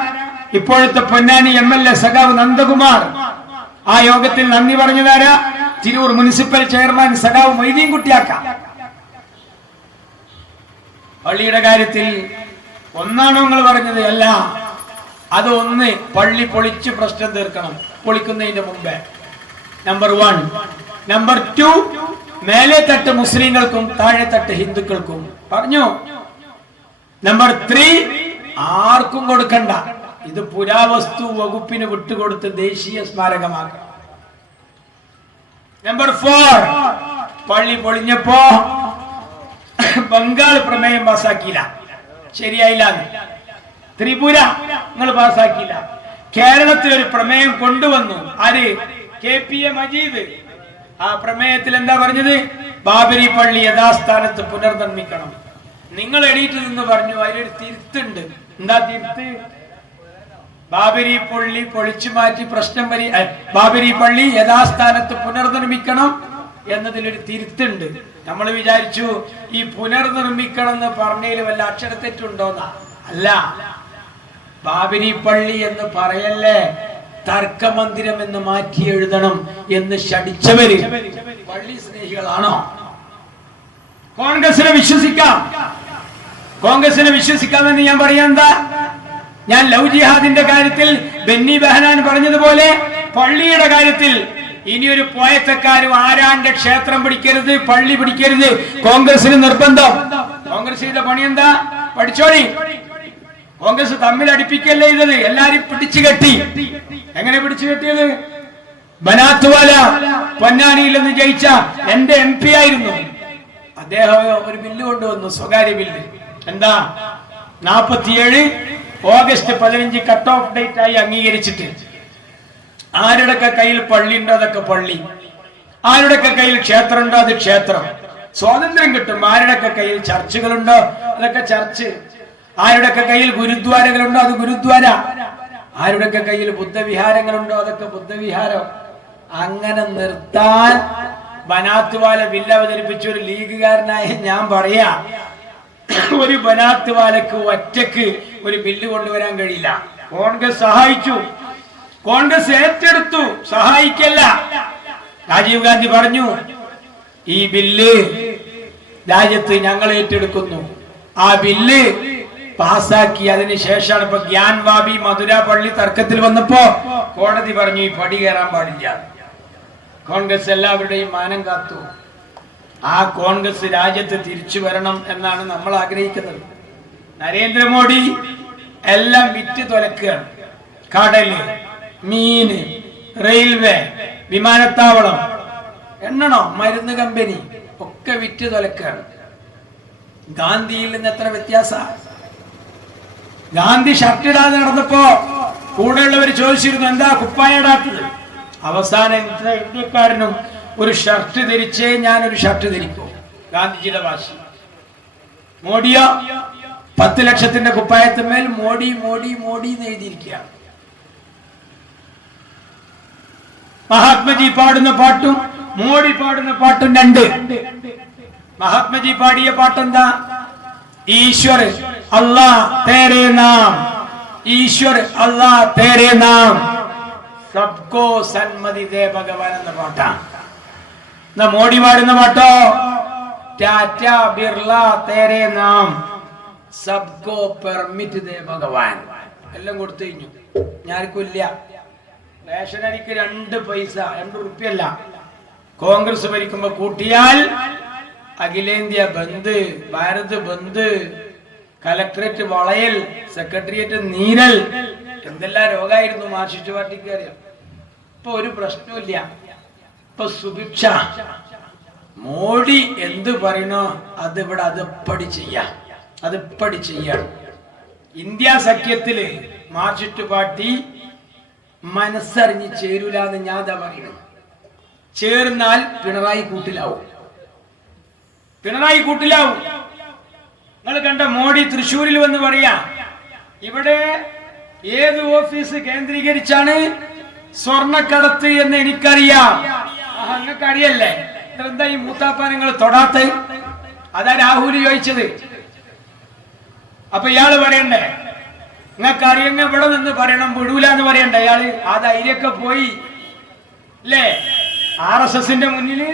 ഇപ്പോഴത്തെ പൊന്നാനി MLA സഖാവ് നന്ദകുമാർ. ആ യോഗത്തിൽ നന്ദി പറഞ്ഞതാരാ? തിരൂർ മുനിസിപ്പൽ ചെയർമാൻ സഖാവ് മൊയ്തീൻ കുട്ടിയാക്ക. പള്ളിയുടെ കാര്യത്തിൽ ഒന്നാണോ നിങ്ങൾ പറഞ്ഞത്? അല്ല, അത് ഒന്ന് പള്ളി പൊളിച്ച് പ്രശ്നം തീർക്കണം പൊളിക്കുന്നതിന്റെ മുമ്പേ. നമ്പർ 1. നമ്പർ 2, മേലെ തട്ട് മുസ്ലിങ്ങൾക്കും താഴെ തട്ട് ഹിന്ദുക്കൾക്കും പറഞ്ഞു. നമ്പർ 3, ആർക്കും കൊടുക്കണ്ട. ഇത് പുരാവസ്തു വകുപ്പിന് വിട്ടുകൊടുത്ത് ദേശീയ സ്മാരകമാക്കണം. നമ്പർ 4, പള്ളി പൊളിഞ്ഞപ്പോ ബംഗാൾ പ്രമേയം പാസാക്കിയില്ല, ശരിയായില്ല. ത്രിപുര നിങ്ങൾ പാസാക്കിയില്ല. കേരളത്തിൽ ഒരു പ്രമേയം കൊണ്ടുവന്നു. ആര്? KPA മജീദ്. ആ പ്രമേയത്തിൽ എന്താ പറഞ്ഞത്? ബാബരി പള്ളി യഥാസ്ഥാനത്ത് പുനർനിർമ്മിക്കണം. നിങ്ങൾ എണീറ്റ് നിന്ന് പറഞ്ഞു അതിലൊരു തിരുത്തുണ്ട്. എന്താ തിരുത്ത്? ബാബരി പള്ളി പൊളിച്ചു മാറ്റി പ്രശ്നം ബാബരി പള്ളി യഥാസ്ഥാനത്ത് പുനർനിർമ്മിക്കണം എന്നതിലൊരു തിരുത്തുണ്ട്. നമ്മൾ വിചാരിച്ചു ഈ പുനർനിർമ്മിക്കണം എന്ന് പറഞ്ഞതിൽ വല്ല അക്ഷരത്തെറ്റുണ്ടോന്നാ. അല്ല, ബാബരി പള്ളി എന്ന് പറയല്ലേ, തർക്കമന്ദിരം എന്ന് മാറ്റി എഴുതണം എന്ന് ശടിച്ചവര് പള്ളി സ്നേഹികളാണോ? കോൺഗ്രസിനെ വിശ്വസിക്കാം. കോൺഗ്രസിനെ വിശ്വസിക്കാമെന്ന് ഞാൻ പറയാൻ എന്താ? ഞാൻ ലവ് ജിഹാദിന്റെ കാര്യത്തിൽ ബെന്നി ബെഹനാൻ പറഞ്ഞതുപോലെ പള്ളിയുടെ കാര്യത്തിൽ ഇനിയൊരു പോയത്തക്കാരും ആരാന്റെ ക്ഷേത്രം പിടിക്കരുത്, പള്ളി പിടിക്കരുത്. കോൺഗ്രസിന് നിർബന്ധം. കോൺഗ്രസ് ചെയ്ത പണി എന്താ? പഠിച്ചോളി. കോൺഗ്രസ് തമ്മിൽ അടുപ്പിക്കല്ലേ ചെയ്തത്, എല്ലാരും പിടിച്ചു കെട്ടി. എങ്ങനെ പിടിച്ചു കെട്ടിയത്? ബനാത്തുവാല പൊന്നാനിയിൽ നിന്ന് ജയിച്ച എന്റെ MP ആയിരുന്നു അദ്ദേഹം. ഒരു ബില്ല് കൊണ്ടുവന്നു, സ്വകാര്യ ബില്ല്. എന്താ? 47 ഓഗസ്റ്റ് 15 കട്ട് ഓഫ് ഡേറ്റ് ആയി അംഗീകരിച്ചിട്ട് ആരുടെയൊക്കെ കയ്യിൽ പള്ളി ഉണ്ടോ അതൊക്കെ പള്ളി, ആരുടെയൊക്കെ കയ്യിൽ ക്ഷേത്രം ഉണ്ടോ അത് ക്ഷേത്രം. സ്വാതന്ത്ര്യം കിട്ടും. ആരുടെയൊക്കെ കയ്യിൽ ചർച്ചുകളുണ്ടോ അതൊക്കെ ചർച്ച്, ആരുടെയൊക്കെ കയ്യിൽ ഗുരുദ്വാരകളുണ്ടോ അത് ഗുരുദ്വാര, ആരുടെയൊക്കെ കയ്യിൽ ബുദ്ധവിഹാരങ്ങളുണ്ടോ അതൊക്കെ ബുദ്ധവിഹാരം. അങ്ങനെ നിർത്താൻ ബനാത്ത് വാല ബില്ല് അവതരിപ്പിച്ച ഒരു ലീഗുകാരനായ ഞാൻ പറയാ, ഒരു ബനാത്ത് വാലക്ക് ഒറ്റക്ക് ഒരു ബില്ല് കൊണ്ടുവരാൻ കഴിയില്ല. കോൺഗ്രസ് സഹായിച്ചു, കോൺഗ്രസ് ഏറ്റെടുത്തു, സഹായിക്കല്ല. രാജീവ് ഗാന്ധി പറഞ്ഞു ഈ ബില്ല് രാജ്യത്ത് ഞങ്ങൾ ഏറ്റെടുക്കുന്നു. ആ ബില്ല് പാസാക്കി. അതിനുശേഷമാണ് ഇപ്പൊ ഗ്യാൻവാബി മധുര പള്ളി തർക്കത്തിൽ വന്നപ്പോ കോടതി പറഞ്ഞു ഈ പടി കയറാൻ പാടില്ല. കോൺഗ്രസ് എല്ലാവരുടെയും മാനം കാത്തു. ആ കോൺഗ്രസ് രാജ്യത്ത് തിരിച്ചു വരണം എന്നാണ് നമ്മൾ ആഗ്രഹിക്കുന്നത്. നരേന്ദ്രമോദി എല്ലാം വിറ്റ് തുലക്കുകയാണ്. കടല്, മീന്, റെയിൽവേ, വിമാനത്താവളം, എണ്ണണോ, മരുന്ന് കമ്പനി ഒക്കെ വിറ്റ് തുലക്കുകയാണ്. ഗാന്ധിയിൽ നിന്ന് എത്ര വ്യത്യാസ. ഗാന്ധി ഷർട്ട് ഇടാതെ നടന്നപ്പോ കൂടെയുള്ളവർ ചോദിച്ചിരുന്നു എന്താ കുപ്പായിടാത്തത്. അവസാനം ഇന്ത്യക്കാരനും ഒരു ഷർട്ട് ധരിച്ചേ ഞാനൊരു ഷർട്ട് ധരിക്കൂ, ഗാന്ധിജിയുടെ വാശി. മോഡിയോ 10 ലക്ഷത്തിന്റെ കുപ്പായത്തിന്മേൽ മോഡി മോഡി മോഡി എന്ന് എഴുതിയിരിക്കുകയാണ്. മഹാത്മജി പാടുന്ന പാട്ടും മോഡി പാടുന്ന പാട്ടും രണ്ട്. മഹാത്മജി പാടിയ പാട്ടെന്താ? ഈശ്വർ അല്ലാ തേരെ നാം, ഈശ്വർ അല്ലാ തേരെ നാം, സബ്കോ സന്മതി ദേ ഭഗവാൻ എന്ന പാട്ടാണ്. മോഡി പാടുന്ന പാട്ടോ ടാറ്റ ബിർള തേരെ നാം, സബ്കോ പെർമിറ്റ് ദേ ഭഗവാൻ. എല്ലാം കൊടുത്തു കഴിഞ്ഞു. ഞാനിക്കില്ല. റേഷനരിക്ക് 2 പൈസ, 2 റുപ്യല്ല. കോൺഗ്രസ് ഭരിക്കുമ്പോ കൂട്ടിയാൽ അഖിലേന്ത്യ ബന്ദ്, ഭാരത് ബന്ദ്, കലക്ടറേറ്റ് വളയൽ, സെക്രട്ടേറിയറ്റ് നീരൽ, എന്തെല്ലാം രോഗമായിരുന്നു മാർക്സിസ്റ്റ് പാർട്ടിക്ക് അറിയാം. ഇപ്പൊ ഒരു പ്രശ്നമില്ല. ഇപ്പൊ സുഭിക്ഷ. മോഡി എന്ത് പറയണോ അതിവിടെ അതിപ്പടി ചെയ്യാം, അതിപ്പടി ചെയ്യാം. ഇന്ത്യ സഖ്യത്തില് മാർക്സിസ്റ്റ് പാർട്ടി മനസ്സറിഞ്ഞ് ചേരൂല എന്ന് ഞാൻ അതാ പറയണത്. ചേർന്നാൽ പിണറായി കൂട്ടിലാവും, പിണറായി കൂട്ടിലാവും. നിങ്ങൾ കണ്ട മോഡി തൃശ്ശൂരിൽ വന്ന് പറയാ ഇവിടെ ഏത് ഓഫീസ് കേന്ദ്രീകരിച്ചാണ് സ്വർണ്ണക്കടത്ത് എന്ന് എനിക്കറിയാം. നിങ്ങൾക്ക് അറിയല്ലേ? എന്താ ഈ മൂത്താപ്പ നിങ്ങൾ തൊടാത്ത? അതാ രാഹുൽ ചോദിച്ചത്. അപ്പൊ ഇയാള് പറയണ്ടേ നിങ്ങൾക്ക് അറിയുന്ന ഇവിടെ നിന്ന് പറയണം, വിടൂല എന്ന് പറയണ്ട. ഇയാള് ആ ധൈര്യമൊക്കെ പോയി അല്ലേ? RSSന്റെ മുന്നില്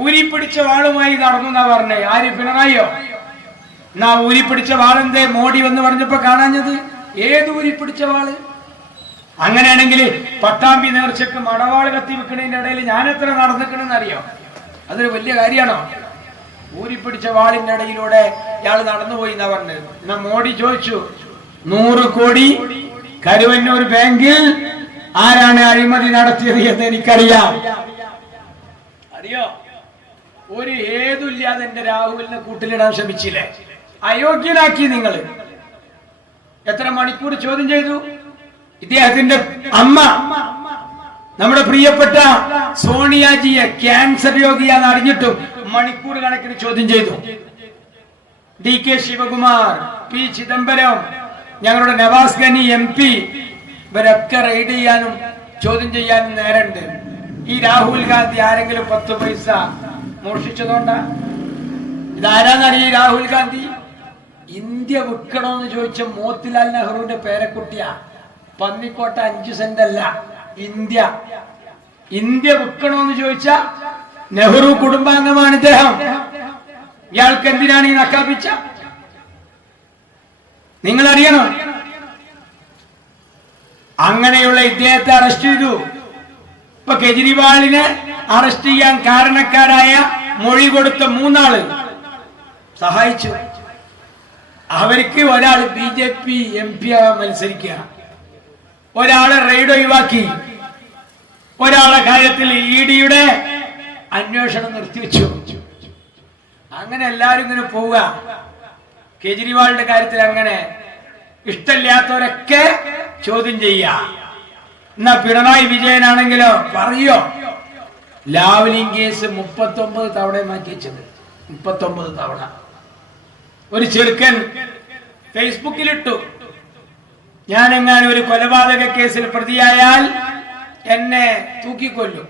ഊരിപ്പിടിച്ച വാളുമായി നടന്നു എന്നാ പറഞ്ഞേ. ആര്? പിണറായിയോ? എന്നാ ഊരിപ്പിടിച്ച വാളെന്തേ മോഡി എന്ന് പറഞ്ഞപ്പോ കാണാഞ്ഞത്? ഏത് ഊരിപ്പിടിച്ച വാള്? അങ്ങനെയാണെങ്കിൽ പട്ടാമ്പി നേർച്ചക്ക് മടവാള് കത്തി വെക്കണതിന്റെ ഇടയിൽ ഞാൻ എത്ര നടന്നിക്കണെന്ന് അറിയോ? അതൊരു വലിയ കാര്യമാണോ? ഊരിപ്പിടിച്ച വാളിന്റെ ഇടയിലൂടെ ഇയാൾ നടന്നുപോയി എന്നാ പറഞ്ഞത്. എന്നാ മോഡി ചോദിച്ചു 100 കോടി കരുവന്നൂർ ബാങ്കിൽ ആരാണ് അഴിമതി നടത്തിയത് എന്ന് എനിക്കറിയാം. അറിയോ? ഒരു ഏതുമില്ലാതെ എന്റെ രാഹുലിനെ കൂട്ടിലിടാൻ ശ്രമിച്ചില്ലേ? അയോഗ്യനാക്കി നിങ്ങൾ. എത്ര മണിക്കൂർ ചോദ്യം ചെയ്തു? ഇദ്ദേഹത്തിന്റെ അമ്മ നമ്മുടെ പ്രിയപ്പെട്ട സോണിയാജിയെ ക്യാൻസർ രോഗിയാന്ന് അറിഞ്ഞിട്ടും മണിക്കൂർ കണക്കിന് ചോദ്യം ചെയ്തു. DK ശിവകുമാർ, P ചിദംബരം, ഞങ്ങളുടെ നവാസ് ഗനി MP, ഇവരൊക്കെ റെയ്ഡ് ചെയ്യാനും ചോദ്യം ചെയ്യാനും നേരണ്ട്. ഈ രാഹുൽ ഗാന്ധി ആരെങ്കിലും 10 പൈസ മോഷിച്ചതുകൊണ്ടാ? ഇതാരാന്നറിയ? രാഹുൽ ഗാന്ധി ഇന്ത്യ വിൽക്കണമെന്ന് ചോദിച്ച മോത്തിലാൽ നെഹ്റുവിന്റെ പേരക്കുട്ടിയാ. പന്നിക്കോട്ട 5 സെന്റ് അല്ല, ഇന്ത്യ. ഇന്ത്യ വിൽക്കണമെന്ന് ചോദിച്ച നെഹ്റു കുടുംബാംഗമാണ് ഇദ്ദേഹം. ഇയാൾക്ക് എന്തിനാണ് ഈ നക്കാപ്പിച്ച? നിങ്ങൾ അറിയണം. അങ്ങനെയുള്ള ഇദ്ദേഹത്തെ അറസ്റ്റ് ചെയ്തു. ഇപ്പൊ കെജ്രിവാളിനെ അറസ്റ്റ് ചെയ്യാൻ കാരണക്കാരായ മൊഴി കൊടുത്ത 3 ആള് സഹായിച്ചു. അവർക്ക് ഒരാൾ BJP MP മത്സരിക്കുക, ഒരാളെ റെയ്ഡ് ഒഴിവാക്കി, ഒരാളെ കാര്യത്തിൽ EDയുടെ അന്വേഷണം നിർത്തിവെച്ചു. അങ്ങനെ എല്ലാരും ഇങ്ങനെ പോവുക. കെജ്രിവാളിന്റെ കാര്യത്തിൽ അങ്ങനെ ഇഷ്ടമില്ലാത്തവരൊക്കെ ചോദ്യം ചെയ്യുക. എന്നാ പിണറായി വിജയനാണെങ്കിലോ പറയോ ലാവ്ലിൻ കേസ് 39 തവണ മാറ്റി വെച്ചത്. 39 തവണ. ഒരു ചെറുക്കൻ ഫേസ്ബുക്കിലിട്ടു, ഞാനെങ്ങാനും ഒരു കൊലപാതക കേസിൽ പ്രതിയായാൽ എന്നെ തൂക്കിക്കൊല്ലും.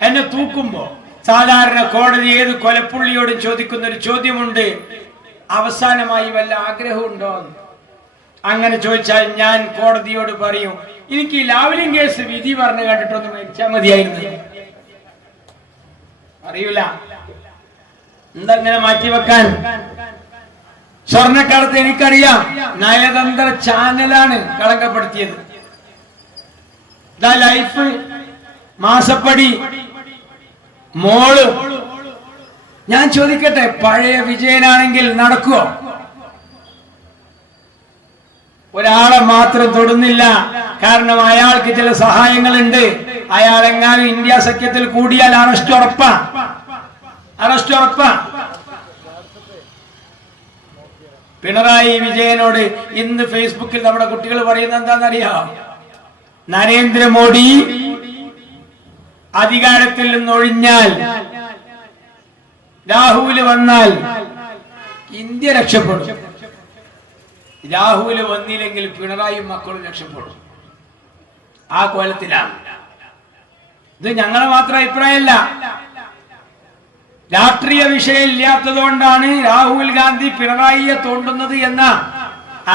എന്നെ തൂക്കുമ്പോ സാധാരണ കോടതി ഏത് കൊലപ്പുള്ളിയോടും ചോദിക്കുന്ന ഒരു ചോദ്യമുണ്ട്, അവസാനമായി വല്ല ആഗ്രഹമുണ്ടോ? അങ്ങനെ ചോദിച്ചാൽ ഞാൻ കോടതിയോട് പറയും, എനിക്ക് ഈ ലാവ്ലിൻ കേസ് വിധി പറഞ്ഞു കണ്ടിട്ടൊന്ന് മരിച്ചാൽ മതിയായിരുന്നു. അറിയൂല എന്തങ്ങനെ മാറ്റിവെക്കാൻ. സ്വർണ്ണക്കടത്ത് എനിക്കറിയാം, നയതന്ത്ര ചാനലാണ് കളങ്കപ്പെടുത്തിയത്. ലൈഫ്, മാസപ്പടി, മോള്. ഞാൻ ചോദിക്കട്ടെ, പഴയ വിജയനാണെങ്കിൽ നടക്കുവോ? ഒരാളെ മാത്രം തൊടുന്നില്ല, കാരണം അയാൾക്ക് ചില സഹായങ്ങളുണ്ട്. അയാളെങ്ങാനും ഇന്ത്യ സഖ്യത്തിൽ കൂടിയാൽ അറസ്റ്റ് ഉറപ്പാ. പിണറായി വിജയനോട് ഇന്ന് ഫേസ്ബുക്കിൽ നമ്മുടെ കുട്ടികൾ പറയുന്നത് എന്താണെന്നറിയാം? നരേന്ദ്രമോദി അധികാരത്തിൽ നിന്നൊഴിഞ്ഞാൽ, രാഹുല് വന്നാൽ ഇന്ത്യ രക്ഷപ്പെടും. രാഹുല് വന്നില്ലെങ്കിൽ പിണറായി മക്കളും രക്ഷപ്പെടും. ആ കോലത്തിലാണ്. ഇത് ഞങ്ങളെ മാത്രം അഭിപ്രായമല്ല, രാഷ്ട്രീയ വിഷയം ഇല്ലാത്തതുകൊണ്ടാണ് രാഹുൽ ഗാന്ധി പിണറായിയെ തോണ്ടുന്നത് എന്ന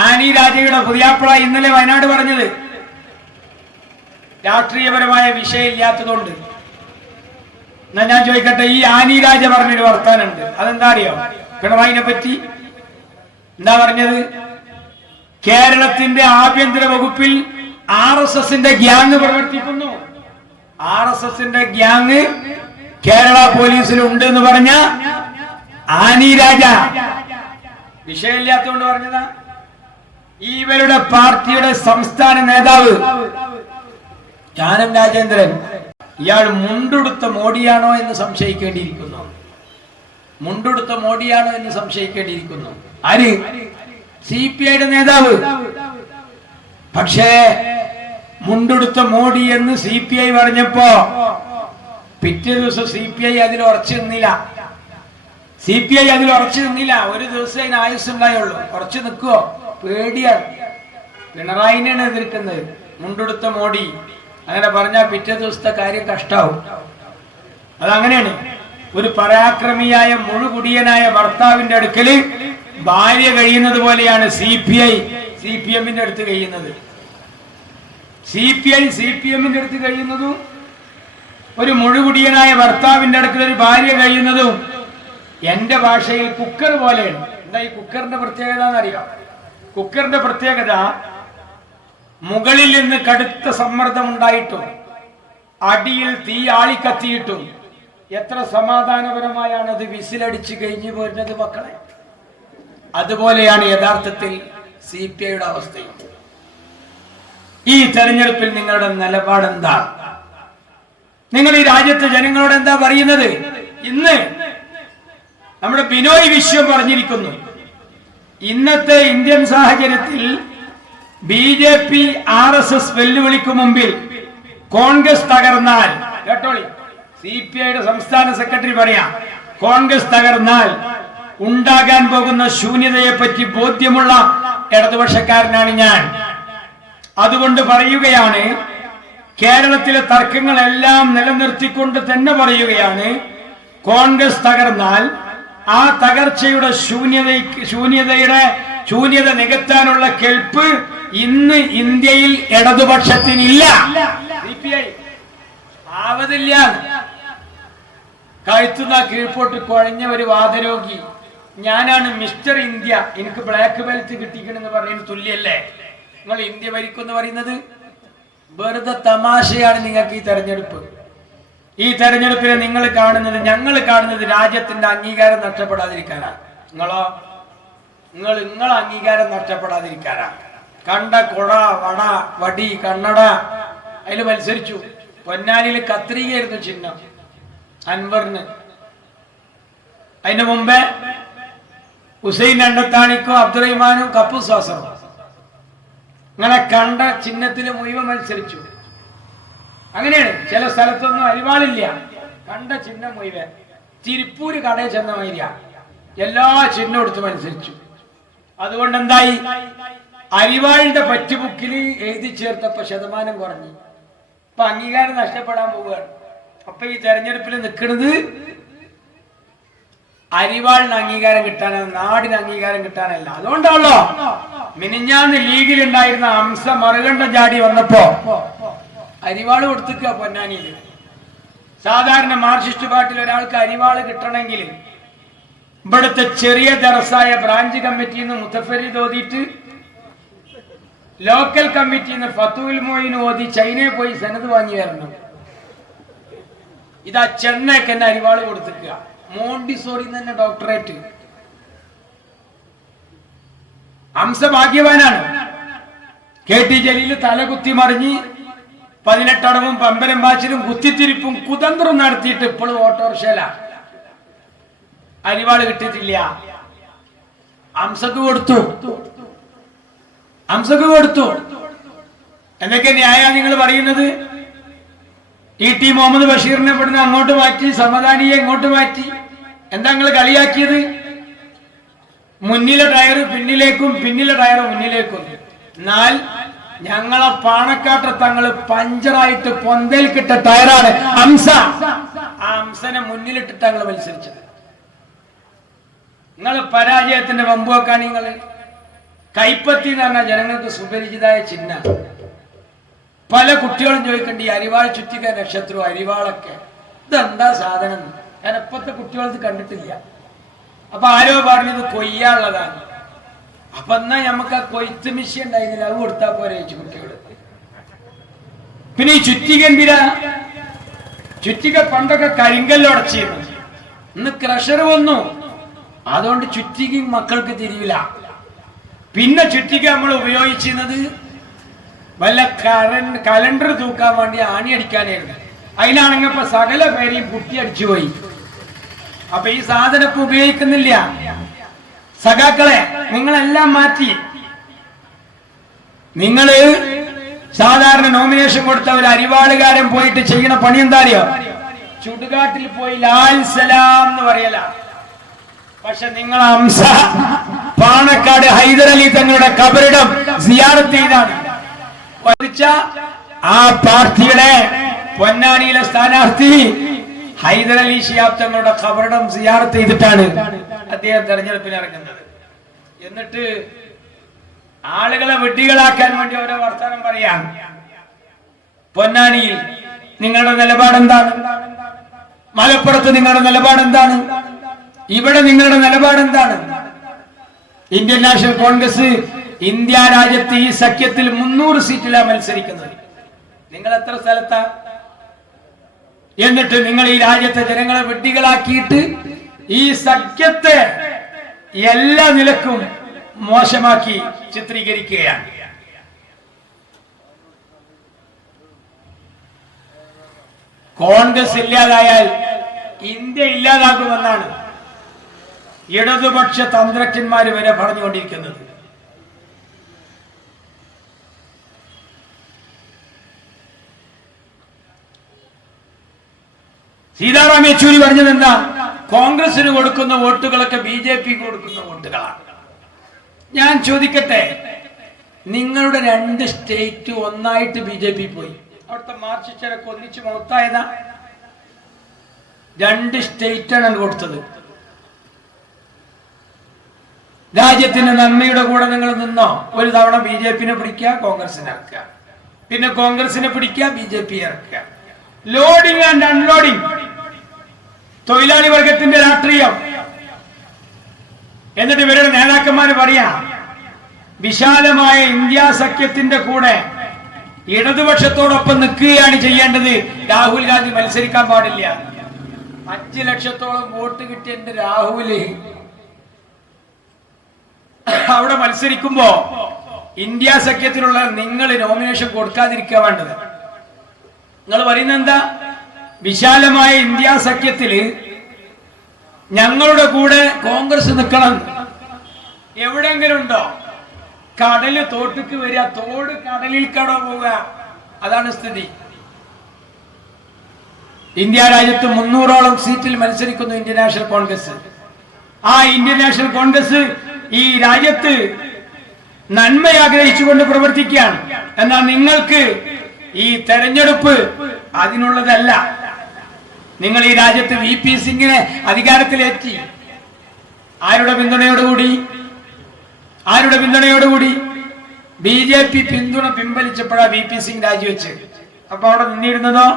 ആനി രാജയുടെ പുതിയാപ്പിള ഇന്നലെ വയനാട് പറഞ്ഞത്. രാഷ്ട്രീയപരമായ വിഷയം ഇല്ലാത്തതുകൊണ്ട്. എന്നാ ഞാൻ ചോദിക്കട്ടെ, ഈ ആനി രാജ പറഞ്ഞൊരു വർത്താനുണ്ട്, അതെന്താ അറിയോ? പിണറായിനെ പറ്റി എന്താ പറഞ്ഞത്? കേരളത്തിന്റെ ആഭ്യന്തര വകുപ്പിൽ RSSന്റെ ഗ്യാങ് പ്രവർത്തിക്കുന്നു. RSSന്റെ ഗ്യാങ് കേരള പോലീസിൽ ഉണ്ട് എന്ന് പറഞ്ഞ ആനി രാജ വിഷയമില്ലാത്തതുകൊണ്ട് പറഞ്ഞതാ. ഇവരുടെ പാർട്ടിയുടെ സംസ്ഥാന നേതാവ് കാനം രാജേന്ദ്രൻ, ഇയാൾ മുണ്ടെടുത്ത മോഡിയാണോ എന്ന് സംശയിക്കേണ്ടിയിരിക്കുന്നു. മുണ്ടെടുത്ത മോഡിയാണോ എന്ന് സംശയിക്കേണ്ടിയിരിക്കുന്നു. ആര്? CPIയുടെ നേതാവ്. പക്ഷേ മുണ്ടെടുത്ത മോഡി എന്ന് CPI പറഞ്ഞപ്പോ പിറ്റേ ദിവസം CPI അതിൽ ഉറച്ചു നിന്നില്ല. ഒരു ദിവസം അതിന് ആയുസ്സുണ്ടായുള്ളൂ. ഉറച്ചു നിൽക്കുവോ? പേടിയാണ്. പിണറായിനെയാണ് എതിർക്കുന്നത്. മുണ്ടെടുത്ത മോഡി അങ്ങനെ പറഞ്ഞാൽ പിറ്റേ ദിവസത്തെ കാര്യം കഷ്ടാവും. അതങ്ങനെയാണ്. ഒരു പരാക്രമിയായ മുഴുകുടിയനായ ഭർത്താവിന്റെ അടുക്കല് ഭാര്യ കഴിയുന്നത് പോലെയാണ് CPI CPMന്റെ അടുത്ത് കഴിയുന്നത്. CPI CPMന്റെ അടുത്ത് കഴിയുന്നതും ഒരു മുഴുകുടിയനായ ഭർത്താവിന്റെ അടുക്കൽ ഒരു ഭാര്യ കഴിയുന്നതും എന്റെ ഭാഷയിൽ കുക്കർ പോലെയാണ്. എന്താ ഈ കുക്കറിന്റെ പ്രത്യേകത എന്നറിയാം? കുക്കറിന്റെ പ്രത്യേകത, മുകളിൽ നിന്ന് കടുത്ത സമ്മർദ്ദം ഉണ്ടായിട്ടും അടിയിൽ തീ ആളിക്കത്തിയിട്ടും എത്ര സമാധാനപരമായാണ് അത് വിസിലടിച്ച് കഴിഞ്ഞു പോരുന്നത് മക്കളെ. അതുപോലെയാണ് യഥാർത്ഥത്തിൽ CPIയുടെ അവസ്ഥയും. ഈ തെരഞ്ഞെടുപ്പിൽ നിങ്ങളുടെ നിലപാടെന്താ? നിങ്ങൾ ഈ രാജ്യത്തെ ജനങ്ങളോട് എന്താ പറയുന്നത്? ഇന്ന് നമ്മുടെ ബിനോയ് വിശ്വം പറഞ്ഞിരിക്കുന്നു, ഇന്നത്തെ ഇന്ത്യൻ സാഹചര്യത്തിൽ BJP RSS വെല്ലുവിളിക്ക് മുമ്പിൽ കോൺഗ്രസ് തകർന്നാൽ, കേട്ടോളി, CPIയുടെ സംസ്ഥാന സെക്രട്ടറി പറയാം, കോൺഗ്രസ് തകർന്നാൽ ഉണ്ടാകാൻ പോകുന്ന ശൂന്യതയെ പറ്റി ബോധ്യമുള്ള ഇടതുപക്ഷക്കാരനാണ് ഞാൻ. അതുകൊണ്ട് പറയുകയാണ്, കേരളത്തിലെ തർക്കങ്ങളെല്ലാം നിലനിർത്തിക്കൊണ്ട് തന്നെ പറയുകയാണ്, കോൺഗ്രസ് തകർന്നാൽ ആ തകർച്ചയുടെ ശൂന്യത നികത്താനുള്ള കെൽപ്പ് ഇന്ന് ഇന്ത്യയിൽ ഇടതുപക്ഷത്തിനില്ല. CPI ആവതില്ല. കഴുത്തുന്ന കീഴ്പോട്ട് കുഴഞ്ഞ ഒരു വാദരോഗി, ഞാനാണ് മിസ്റ്റർ ഇന്ത്യ, എനിക്ക് ബ്ലാക്ക് ബെൽറ്റ് കിട്ടിക്കണെന്ന് പറയുന്നത് തുല്യല്ലേ? നിങ്ങൾ ഇന്ത്യ ഭരിക്കുമെന്ന് പറയുന്നത് വെറുതെ തമാശയാണ്. നിങ്ങൾക്ക് ഈ തെരഞ്ഞെടുപ്പിനെ ഞങ്ങൾ കാണുന്നത് രാജ്യത്തിന്റെ അംഗീകാരം നഷ്ടപ്പെടാതിരിക്കാനാണ്. നിങ്ങൾ അംഗീകാരം നഷ്ടപ്പെടാതിരിക്കാനാണ്. കണ്ട കൊട, വട, വടി, കണ്ണട അതിൽ മത്സരിച്ചു. പൊന്നാനിയിൽ കത്രികയായിരുന്നു ചിഹ്നം അൻവറിന്. അതിന് മുമ്പേ ഹുസൈൻ രണ്ടത്താണിക്കും അബ്ദുറഹിമാനും കപ്പുസ്വാസറും അങ്ങനെ കണ്ട ചിഹ്നത്തിൽ മുഴുവൻ മത്സരിച്ചു. അങ്ങനെയാണ്. ചില സ്ഥലത്തൊന്നും അരിവാളില്ല, കണ്ട ചിഹ്നം മുഴുവൻ. തിരുപ്പൂര് കടയിൽ ചെന്ന മാതിരിയാ. എല്ലാ ചിഹ്നം എടുത്ത് മത്സരിച്ചു. അതുകൊണ്ട് എന്തായി, അരിവാളിന്റെ പറ്റുബുക്കിൽ എഴുതി ചേർത്തപ്പോ ശതമാനം കുറഞ്ഞു. അപ്പൊ അംഗീകാരം നഷ്ടപ്പെടാൻ പോവുകയാണ്. അപ്പൊ ഈ തെരഞ്ഞെടുപ്പിൽ നിൽക്കുന്നത് അരിവാളിന് അംഗീകാരം കിട്ടാനാണ്, നാടിന് അംഗീകാരം കിട്ടാനല്ല. അതുകൊണ്ടാണല്ലോ മിനിഞ്ഞാന്ന് ലീഗിൽ ഉണ്ടായിരുന്ന അംസ മറുകണ്ഠം ചാടി വന്നപ്പോ അരിവാള് കൊടുത്തിക്കുക പൊന്നാനിയിൽ. സാധാരണ മാർക്സിസ്റ്റ് പാർട്ടിയിൽ ഒരാൾക്ക് അരിവാള് കിട്ടണമെങ്കിൽ ഇവിടുത്തെ ചെറിയ ദർസായ ബ്രാഞ്ച് കമ്മിറ്റിയിൽ നിന്ന് മുത്തഫരീദ് ഓതിയിട്ട് ലോക്കൽ കമ്മിറ്റിയിൽ നിന്ന് ഫത്തുൽ മോയിൻ ഓതി ചൈനയിൽ പോയി സനത് വാങ്ങി വരണം. ഇതാ ചെന്നൈക്ക് എന്നെ അരിവാള് കൊടുത്തിക്കുക. മോണ്ടിസോറി തന്നെ doctorate. Amsa ഭാഗ്യവാനാണ്. K T Jaleel തലകുത്തി മറിഞ്ഞ് 18 അടവും പമ്പരം പാച്ചിലും കുത്തിത്തിരിപ്പും കുതന്ത്രം നടത്തിയിട്ട് ഇപ്പോഴും ഓട്ടോറിക്ഷയില. അരിവാള് കിട്ടിയിട്ടില്ല. അംസക്ക് കൊടുത്തു. എന്തൊക്കെ ന്യായ നിങ്ങൾ പറയുന്നത്? ടി മുഹമ്മദ് ബഷീറിനെ ഇവിടുന്ന് അങ്ങോട്ട് മാറ്റി, സമദാനിയെ ഇങ്ങോട്ട് മാറ്റി. എന്താ നിങ്ങൾ കളിയാക്കിയത്? മുന്നിലെ ടയർ പിന്നിലേക്കും, പിന്നിലെ ടയർ മുന്നിലേക്കും. എന്നാൽ ഞങ്ങളെ പാണക്കാട്ടെ തങ്ങള് പഞ്ചറായിട്ട് പൊന്തേൽക്കിട്ട ടയറാണ് അംസ. ആ അംസനെ മുന്നിലിട്ടിട്ട് തങ്ങൾ മത്സരിച്ചത്. നിങ്ങൾ പരാജയത്തിന്റെ വമ്പുവെക്കാൻ നിങ്ങൾ കൈപ്പത്തി എന്ന് പറഞ്ഞാൽ ജനങ്ങൾക്ക് സുപരിചിതമായ ചിഹ്നം. പല കുട്ടികളും ചോദിക്കണ്ട ഈ അരിവാൾ ചുറ്റിക്ക നക്ഷത്രം അരിവാളൊക്കെ ഇതെന്താ സാധനം? ഞാൻ ഇപ്പത്തെ കുട്ടികൾക്ക് കണ്ടിട്ടില്ല. അപ്പൊ ആരോ പറഞ്ഞത് കൊയ്യാനുള്ളതാണ്. അപ്പൊ എന്നാ നമുക്ക് ആ കൊയ്ത്ത് മിഷി ഉണ്ടായിരുന്നില്ല, അത് കൊടുത്താൽ പോരെ ചോദിച്ചു കുട്ടികള്. പിന്നെ ഈ ചുറ്റിക എന്തിനാ? ചുറ്റിക പണ്ടൊക്കെ കരിങ്കല്ലുടച്ചിരുന്നു. ഇന്ന് ക്രഷർ വന്നു, അതുകൊണ്ട് ചുറ്റികയും മക്കൾക്ക് തിരിയില്ല. പിന്നെ ചുറ്റിക നമ്മൾ ഉപയോഗിച്ചിരുന്നത് വല്ല കലണ്ടർ തൂക്കാൻ വേണ്ടി ആണി അടിക്കാനായിരുന്നു. അതിനാണെങ്കിൽ ഇപ്പൊ സകല പേരെയും കുട്ടി അടിച്ചു പോയി. അപ്പൊ ഈ സാധനം ഇപ്പൊ ഉപയോഗിക്കുന്നില്ല. സഖാക്കളെ, നിങ്ങളെല്ലാം മാറ്റി. നിങ്ങള് സാധാരണ നോമിനേഷൻ കൊടുത്ത ഒരു അരിവാളുകാരൻ പോയിട്ട് ചെയ്യണ പണി എന്താ അറിയോ? ചുടുകാട്ടിൽ പോയി ലാൽ സലാം എന്ന് പറയല. പക്ഷെ നിങ്ങൾ അംസ പാണക്കാട് ഹൈദരലി തങ്ങളുടെ കബറിടം സിയാറത്ത് ചെയ്താണ്. ആ പാർട്ടിയുടെ പൊന്നാനിയിലെ സ്ഥാനാർത്ഥി ഹൈദരലി ശിഹാബ് തങ്ങളുടെ ഖബറിടം സിയാറത്ത് ചെയ്തിട്ടാണ് അദ്ദേഹം തെരഞ്ഞെടുപ്പിന് ഇറങ്ങുന്നത്. എന്നിട്ട് ആളുകളെ വെട്ടികളാക്കാൻ വേണ്ടി ഓരോ വർത്തമാനം പറയാം. പൊന്നാനിയിൽ നിങ്ങളുടെ നിലപാട് എന്താണ്? മലപ്പുറത്ത് നിങ്ങളുടെ നിലപാട് എന്താണ്? ഇവിടെ നിങ്ങളുടെ നിലപാട് എന്താണ്? ഇന്ത്യൻ നാഷണൽ കോൺഗ്രസ് ഇന്ത്യ രാജ്യത്ത് ഈ സഖ്യത്തിൽ 300 സീറ്റിലാണ് മത്സരിക്കുന്നത്. നിങ്ങൾ എത്ര സ്ഥലത്താ? എന്നിട്ട് നിങ്ങൾ ഈ രാജ്യത്തെ ജനങ്ങളെ വെട്ടികളാക്കിയിട്ട് ഈ സഖ്യത്തെ എല്ലാ നിലക്കും മോശമാക്കി ചിത്രീകരിക്കുകയാണ്. കോൺഗ്രസ് ഇല്ലാതായാൽ ഇന്ത്യ ഇല്ലാതാകുമെന്നാണ് ഇടതുപക്ഷ തന്ത്രജ്ഞന്മാർ വരെ പറഞ്ഞുകൊണ്ടിരിക്കുന്നത്. സീതാറാം യെച്ചൂരി പറഞ്ഞത് എന്താ? കോൺഗ്രസിന് കൊടുക്കുന്ന വോട്ടുകളൊക്കെ BJPക്ക് കൊടുക്കുന്ന വോട്ടുകളാണ്. ഞാൻ ചോദിക്കട്ടെ, നിങ്ങളുടെ 2 സ്റ്റേറ്റ് ഒന്നായിട്ട് BJP പോയി. അവിടുത്തെ മാർക്സിസ്റ്റരൊക്കെ ഒന്നിച്ച് മൊത്തായതാ. 2 സ്റ്റേറ്റാണ് കൊടുത്തത്. രാജ്യത്തിന്റെ നന്മയുടെ കൂടെ നിങ്ങൾ നിന്നോ? ഒരു തവണ BJPനെ പിടിക്കുക, കോൺഗ്രസിനെ ഇറക്കുക, പിന്നെ കോൺഗ്രസിനെ പിടിക്കുക, BJP ഇറക്കുക. Loading and unloading. തൊഴിലാളി വർഗത്തിന്റെ രാഷ്ട്രീയം. എന്നിട്ട് ഇവരുടെ നേതാക്കന്മാര് പറയാ, വിശാലമായ ഇന്ത്യ സഖ്യത്തിന്റെ കൂടെ ഇടതുപക്ഷത്തോടൊപ്പം നിൽക്കുകയാണ് ചെയ്യേണ്ടത്. രാഹുൽ ഗാന്ധി മത്സരിക്കാൻ പാടില്ല. 5 ലക്ഷത്തോളം വോട്ട് കിട്ടിയ എന്റെ രാഹുല് അവിടെ മത്സരിക്കുമ്പോ ഇന്ത്യ സഖ്യത്തിലുള്ള നിങ്ങൾ നോമിനേഷൻ കൊടുക്കാതിരിക്കുക വേണ്ടത്. നിങ്ങൾ പറയുന്നത് എന്താ? വിശാലമായ ഇന്ത്യ സഖ്യത്തില് ഞങ്ങളുടെ കൂടെ കോൺഗ്രസ് നിൽക്കണം. എവിടെങ്കിലും ഉണ്ടോ? കടല് തോട്ടിക്ക് വരിക, തോട് കടലിൽ കടോ പോവുക. അതാണ് സ്ഥിതി. ഇന്ത്യ രാജ്യത്ത് 300ഓളം സീറ്റിൽ മത്സരിക്കുന്നു ഇന്ത്യൻ നാഷണൽ കോൺഗ്രസ്. ആ ഇന്ത്യൻ നാഷണൽ കോൺഗ്രസ് ഈ രാജ്യത്ത് നന്മ ആഗ്രഹിച്ചുകൊണ്ട് പ്രവർത്തിക്കുകയാണ്. എന്നാൽ നിങ്ങൾക്ക് ഈ തെരഞ്ഞെടുപ്പ് അതിനുള്ളതല്ല. നിങ്ങൾ ഈ രാജ്യത്ത് VP സിംഗിനെ അധികാരത്തിലേറ്റി. ആരുടെ പിന്തുണയോടുകൂടി? BJP പിന്തുണ പിൻവലിച്ചപ്പോഴാ VP സിംഗ് രാജിവെച്ച്. അപ്പൊ അവിടെ നിന്നിരുന്നതോ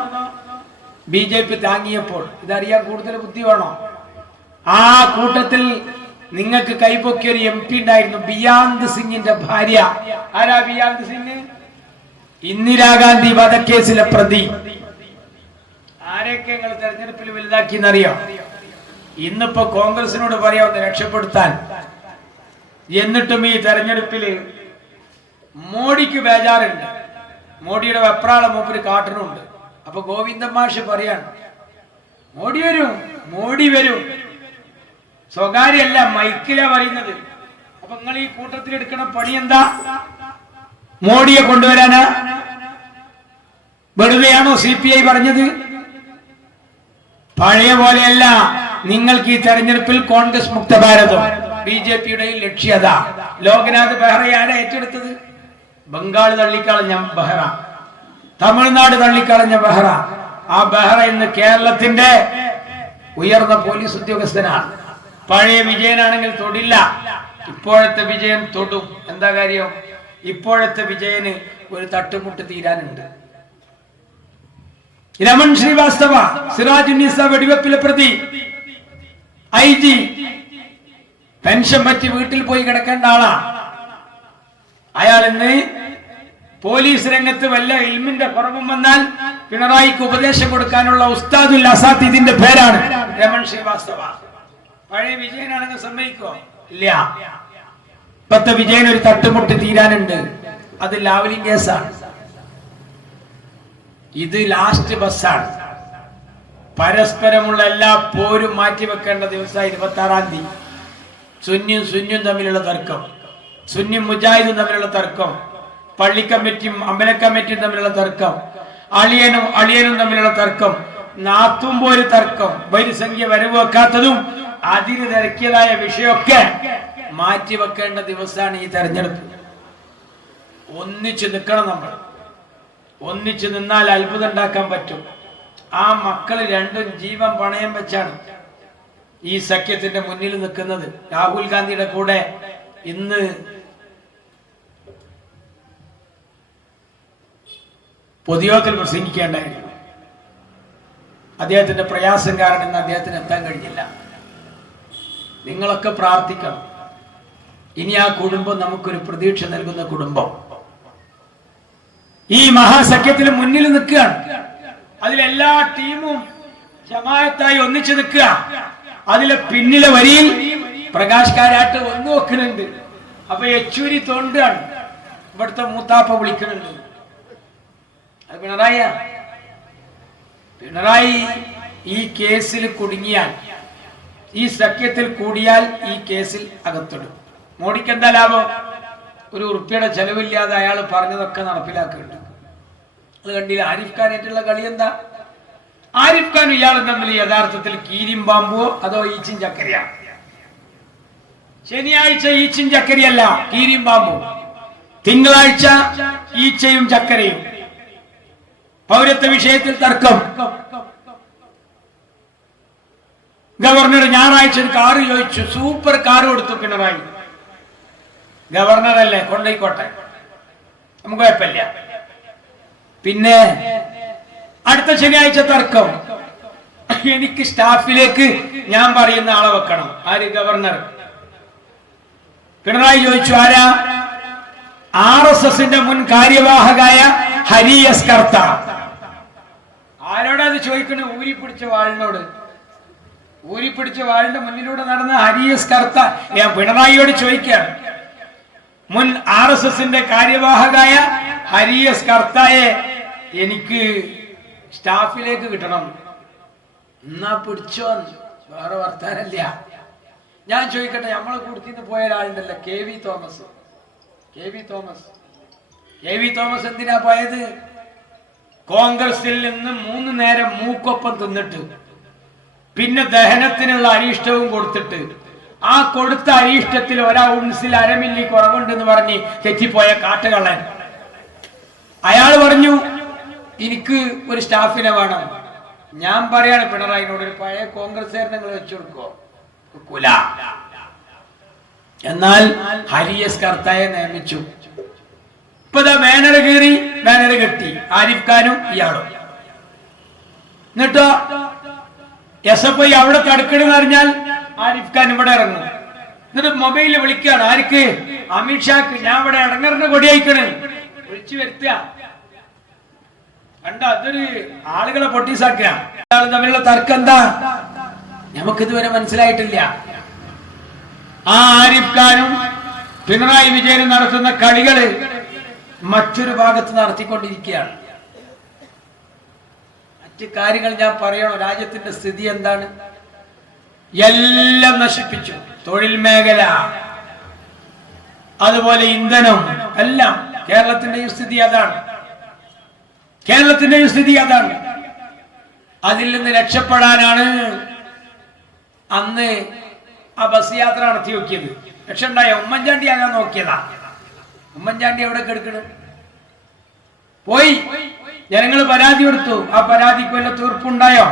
BJP താങ്ങിയപ്പോൾ. ഇതറിയാൻ കൂടുതൽ ബുദ്ധി വേണോ? ആ കൂട്ടത്തിൽ നിങ്ങൾക്ക് കൈപൊക്കിയ ഒരു MP ഉണ്ടായിരുന്നു, ബിയാന്ത് സിംഗിന്റെ ഭാര്യ. ആരാ ബിയാന്ത് സിംഗ്? ഇന്ദിരാഗാന്ധി വധക്കേസിലെ പ്രതി. ആരെയൊക്കെ നിങ്ങൾ തെരഞ്ഞെടുപ്പിൽ വലുതാക്കിയെന്നറിയോ? ഇന്നിപ്പോ കോൺഗ്രസിനോട് പറയാ ഒന്ന് രക്ഷപ്പെടുത്താൻ. എന്നിട്ടും ഈ തെരഞ്ഞെടുപ്പില് മോഡിക്ക് ബേജാറുണ്ട്. മോഡിയുടെ വെപ്രാളം മൂപ്പര് കാട്ടണുണ്ട്. അപ്പൊ ഗോവിന്ദൻ മാഷ് പറയാണ്, മോഡി വരും. സ്വകാര്യല്ല, മൈക്കിലാ പറയുന്നത്. അപ്പൊ നിങ്ങൾ ഈ കൂട്ടത്തിൽ എടുക്കണ പണി എന്താ? മോഡിയെ കൊണ്ടുവരാനാ? വെറുതെയാണോ CPI പറഞ്ഞത്? പഴയ പോലെയല്ല. നിങ്ങൾക്ക് ഈ തെരഞ്ഞെടുപ്പിൽ കോൺഗ്രസ് മുക്ത ഭാരതം, BJP-യുടെ ലക്ഷ്യത. ലോക്നാഥ് ബെഹ്റയാണ് ഏറ്റെടുത്തത്. ബംഗാൾ തള്ളിക്കളഞ്ഞ ബെഹ്റ, തമിഴ്നാട് തള്ളിക്കളഞ്ഞ ബെഹ്റ. ആ ബെഹ്റ ഇന്ന് കേരളത്തിന്റെ ഉയർന്ന പോലീസ് ഉദ്യോഗസ്ഥനാണ്. പഴയ വിജയനാണെങ്കിൽ തൊടില്ല, ഇപ്പോഴത്തെ വിജയൻ തൊടും. എന്താ കാര്യം? ഇപ്പോഴത്തെ വിജയന് ഒരു തട്ടുമുട്ട് തീരാനുണ്ട്. രമൺ ശ്രീവാസ്തവ, സിറാജുന്നീസ വെടിവെപ്പിലെ പ്രതി, IG, പെൻഷൻ പറ്റി വീട്ടിൽ പോയി കിടക്കേണ്ട ആളാ. അയാൾ ഇന്ന് പോലീസ് രംഗത്ത് വല്ല ഇൽമിന്റെ കുറവും വന്നാൽ പിണറായിക്ക് ഉപദേശം കൊടുക്കാനുള്ള ഉസ്താദുൽ അസാത്തിദിന്റെ പേരാണ് രമൺ ശ്രീവാസ്തവ. പഴയ വിജയനാണെങ്കിൽ സമ്മതിക്കോ? ഇല്ല. ഇപ്പത്തെ വിജയൻ ഒരു തട്ടുമുട്ട് തീരാനുണ്ട്. അത് ലാവലിംഗ് കേസാണ്. ഇത് ലാസ്റ്റ് ബസ്സാണ്. പരസ്പരമുള്ള എല്ലാ പോരും മാറ്റിവെക്കേണ്ട ദിവസമായി 26-ാം തീയതി. സുന്നിയും തമ്മിലുള്ള തർക്കം, സുന്നിയും മുജാഹിദും തമ്മിലുള്ള തർക്കം, പള്ളി കമ്മിറ്റിയും അമ്പല കമ്മിറ്റിയും തമ്മിലുള്ള തർക്കം, അളിയനും തമ്മിലുള്ള തർക്കം, നാത്തുമ്പോര് തർക്കം, വരിസംഖ്യ വരവ് വെക്കാത്തതും അതിന് തിരക്കിയതായ വിഷയമൊക്കെ മാറ്റിവെക്കേണ്ട ദിവസമാണ് ഈ തെരഞ്ഞെടുപ്പ്. ഒന്നിച്ചു നിൽക്കണം. നമ്മൾ ഒന്നിച്ചു നിന്നാൽ അത്ഭുതം ഉണ്ടാക്കാൻ പറ്റും. ആ മക്കൾ രണ്ടും ജീവൻ പണയം വെച്ചാണ് ഈ സഖ്യത്തിന്റെ മുന്നിൽ നിൽക്കുന്നത്. രാഹുൽ ഗാന്ധിയുടെ കൂടെ ഇന്ന് പൊതുയോഗത്തിൽ പ്രസംഗിക്കേണ്ടായിരുന്നു. അദ്ദേഹത്തിന്റെ പ്രയാസം കാരണം ഇന്ന് അദ്ദേഹത്തിന് എത്താൻ കഴിഞ്ഞില്ല. നിങ്ങളൊക്കെ പ്രാർത്ഥിക്കണം. ഇനി ആ കുടുംബം നമുക്കൊരു പ്രതീക്ഷ നൽകുന്ന കുടുംബം. ഈ മഹാസഖ്യത്തിന് മുന്നിൽ നിൽക്കുകയാണ്. അതിലെല്ലാ ടീമും ജമാഅത്തായി ഒന്നിച്ചു നിൽക്കുക. അതിലെ പിന്നിലെ വരിയിൽ പ്രകാശ് കാരാട്ട് വന്നു നോക്കുന്നുണ്ട്. അപ്പൊ യെച്ചൂരി തോണ്ടാണ്. ഇവിടുത്തെ മൂത്താപ്പ വിളിക്കുന്നുണ്ട്. അത് പിണറായി ഈ കേസിൽ കുടുങ്ങിയാൽ, ഈ സഖ്യത്തിൽ കൂടിയാൽ ഈ കേസിൽ അകത്തിടും. മോഡിക്ക് എന്താ ലാഭം? ഒരു ഉറുപ്പിയുടെ ചെലവില്ലാതെ അയാൾ പറഞ്ഞതൊക്കെ നടപ്പിലാക്കുന്നുണ്ട്. അത് കണ്ടില്ല. ആരിഫ് ഖാനായിട്ടുള്ള കളി എന്താ? ആരിഫ് ഖാൻ ഇയാളും തമ്മിൽ യഥാർത്ഥത്തിൽ കീരിയും പാമ്പുവോ അതോ ഈച്ചും ചക്കരിയാ? ശനിയാഴ്ച ഈച്ചും ചക്കരിയല്ല, കീരിയും പാമ്പും. തിങ്കളാഴ്ച ഈച്ചയും ചക്കരയും. പൗരത്വ വിഷയത്തിൽ തർക്കം. ഗവർണർ ഞായറാഴ്ച ഒരു കാറ് ചോദിച്ചു. സൂപ്പർ കാറ് കൊടുത്തു പിണറായി. ഗവർണറല്ലേ, കൊണ്ടോയിക്കോട്ടെ, നമുക്ക് കുഴപ്പമില്ല. പിന്നെ അടുത്ത ശനിയാഴ്ച തർക്കം. എനിക്ക് സ്റ്റാഫിലേക്ക് ഞാൻ പറയുന്ന ആളെ വെക്കണം. ആര്? ഗവർണർ. പിണറായി ചോദിച്ചു, ആരാ? RSSന്റെ മുൻ കാര്യവാഹകായ ഹരി എസ് കർത്ത. ആരോടാ അത് ചോദിക്കണേ? ഊരിപ്പിടിച്ച വാളിനോട്. ഊരിപ്പിടിച്ച വാളിന്റെ മുന്നിലൂടെ നടന്ന ഹരി എസ് കർത്ത ഞാൻ പിണറായിയോട് ചോദിക്കുകയാണ്. മുൻ RSSന്റെ കാര്യവാഹകായ ഹരി എസ് കർത്തയെ എനിക്ക് സ്റ്റാഫിലേക്ക് കിട്ടണം. എന്നാ പിടിച്ചോ, വേറെ വർത്താനല്ല. ഞാൻ ചോദിക്കട്ടെ, നമ്മളെ കൂട്ടത്തിന്ന് പോയ ഒരാളുണ്ടല്ലോ, KV തോമസ്. എന്തിനാ പോയത്? കോൺഗ്രസിൽ നിന്ന് 3 നേരം മൂക്കൊപ്പം തിന്നിട്ട്, പിന്നെ ദഹനത്തിനുള്ള അരിഷ്ടവും കൊടുത്തിട്ട്, ആ കൊടുത്ത അരീഷ്ടത്തിൽ ഒരൗൺസിൽ അരമില്ലി കുറവുണ്ടെന്ന് പറഞ്ഞ് തെറ്റിപ്പോയ കാട്ടുകള്ളൻ. അയാൾ പറഞ്ഞു എനിക്ക് ഒരു സ്റ്റാഫിനെ വേണം. ഞാൻ പറയാണ് പിണറായിനോട്, ഒരു പഴയ കോൺഗ്രസ്സുകാരനെ നിങ്ങൾ വെച്ചു കൊടുക്കോ? കുല. എന്നാൽ ഹരിയസ് കർത്തായെ നിയമിച്ചു. ഇപ്പൊ ബാനർ കീറി, ബാനർ കെട്ടി ആരിഫ് ഖാനും ഇയാളും. എന്നിട്ടോ SFI അവിടെ തടുക്കണെന്ന് അറിഞ്ഞാൽ ആരിഫ് ഖാൻ ഇവിടെ ഇറങ്ങും. എന്നിട്ട് മൊബൈലിൽ വിളിക്കുകയാണ്, ആർക്ക്? അമിത്ഷാക്ക്. ഞാൻ ഇവിടെ ഇടങ്ങറിന് കൊടിയയക്കണ്, വിളിച്ചു വരുത്തുക. കണ്ട, അതൊരു ആളുകളെ പൊട്ടീസാക്കുക. തമ്മിലുള്ള തർക്കം എന്താ നമുക്കിതുവരെ മനസ്സിലായിട്ടില്ല. ആ ആരിഫ് ഖാനും പിണറായി വിജയനും നടത്തുന്ന കളികള് മറ്റൊരു ഭാഗത്ത് നടത്തിക്കൊണ്ടിരിക്കുകയാണ്. മറ്റു കാര്യങ്ങൾ ഞാൻ പറയണോ? രാജ്യത്തിന്റെ സ്ഥിതി എന്താണ്? എല്ലാം നശിപ്പിച്ചു. തൊഴിൽ മേഖല, അതുപോലെ ഇന്ധനം, എല്ലാം. കേരളത്തിന്റെയും സ്ഥിതി അതാണ്. കേരളത്തിന്റെയും സ്ഥിതി അതാണ്. അതിൽ നിന്ന് രക്ഷപ്പെടാനാണ് അന്ന് ആ ബസ് യാത്ര നടത്തി നോക്കിയത്. രക്ഷണ്ടായ ഉമ്മൻചാണ്ടി ആകാൻ നോക്കിയതാ. ഉമ്മൻചാണ്ടി എവിടെ കിടക്കണ്? പോയി. ജനങ്ങൾ പരാതി കൊടുത്തു. ആ പരാതിക്ക് വല്ല തീർപ്പുണ്ടായോ?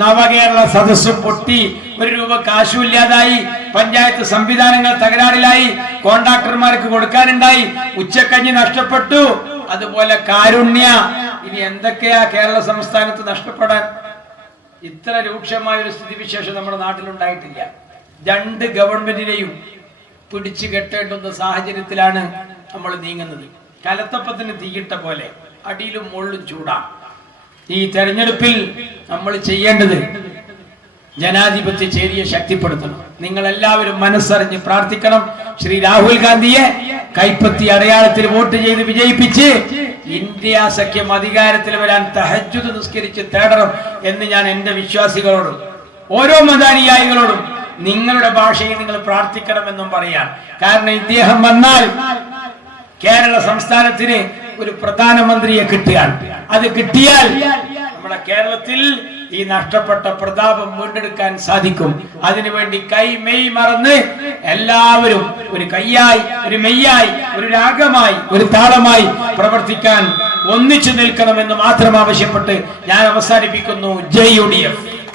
നവകേരള സദസ്സും പൊട്ടി, 1 രൂപ കാശുമില്ലാതായി, പഞ്ചായത്ത് സംവിധാനങ്ങൾ തകരാറിലായി, കോൺട്രാക്ടർമാർക്ക് കൊടുക്കാനുണ്ടായി, ഉച്ചക്കഞ്ഞി നഷ്ടപ്പെട്ടു, അതുപോലെ കാരുണ്യ. ഇനി എന്തൊക്കെയാ കേരള സംസ്ഥാനത്ത് നഷ്ടപ്പെടാൻ? ഇത്ര രൂക്ഷമായ ഒരു സ്ഥിതിവിശേഷം നമ്മുടെ നാട്ടിലുണ്ടായിട്ടില്ല. 2 ഗവൺമെന്റിനെയും പിടിച്ചു കെട്ടേണ്ടുന്ന സാഹചര്യത്തിലാണ് നമ്മൾ നീങ്ങുന്നത്. കലത്തപ്പത്തിന് തീയിട്ട പോലെ അടിയിലും മുകളിലും ചൂടാ. ഈ തെരഞ്ഞെടുപ്പിൽ നമ്മൾ ചെയ്യേണ്ടത് ജനാധിപത്യ ചേരിയെ ശക്തിപ്പെടുത്തണം. നിങ്ങൾ എല്ലാവരും മനസ്സറിഞ്ഞ് പ്രാർത്ഥിക്കണം. ശ്രീ രാഹുൽ ഗാന്ധിയെ കൈപ്പത്തി അടയാളത്തിൽ വോട്ട് ചെയ്ത് വിജയിപ്പിച്ച് ഇന്ത്യ സഖ്യം അധികാരത്തിൽ വരാൻ തഹജ്ജുദ് നിസ്കരിച്ച് തേടണം എന്ന് ഞാൻ എന്റെ വിശ്വാസികളോടും ഓരോ മതാനുയായികളോടും നിങ്ങളുടെ ഭാഷയിൽ നിങ്ങൾ പ്രാർത്ഥിക്കണമെന്നും പറയാം. കാരണം ഇദ്ദേഹം വന്നാൽ കേരള സംസ്ഥാനത്തിന് ഒരു പ്രധാനമന്ത്രിയെ കിട്ടുകയാണ്. അത് കിട്ടിയാൽ നമ്മുടെ കേരളത്തിൽ ഈ നഷ്ടപ്പെട്ട പ്രതാപം വീണ്ടെടുക്കാൻ സാധിക്കും. അതിനുവേണ്ടി കൈ മെയ് മറന്ന് എല്ലാവരും ഒരു കയ്യായി, ഒരു മെയ്യായി, ഒരു രാഗമായി, ഒരു താളമായി പ്രവർത്തിക്കാൻ ഒന്നിച്ചു നിൽക്കണമെന്ന് മാത്രം ആവശ്യപ്പെട്ട് ഞാൻ അവസാനിപ്പിക്കുന്നു. ജയ് UDF.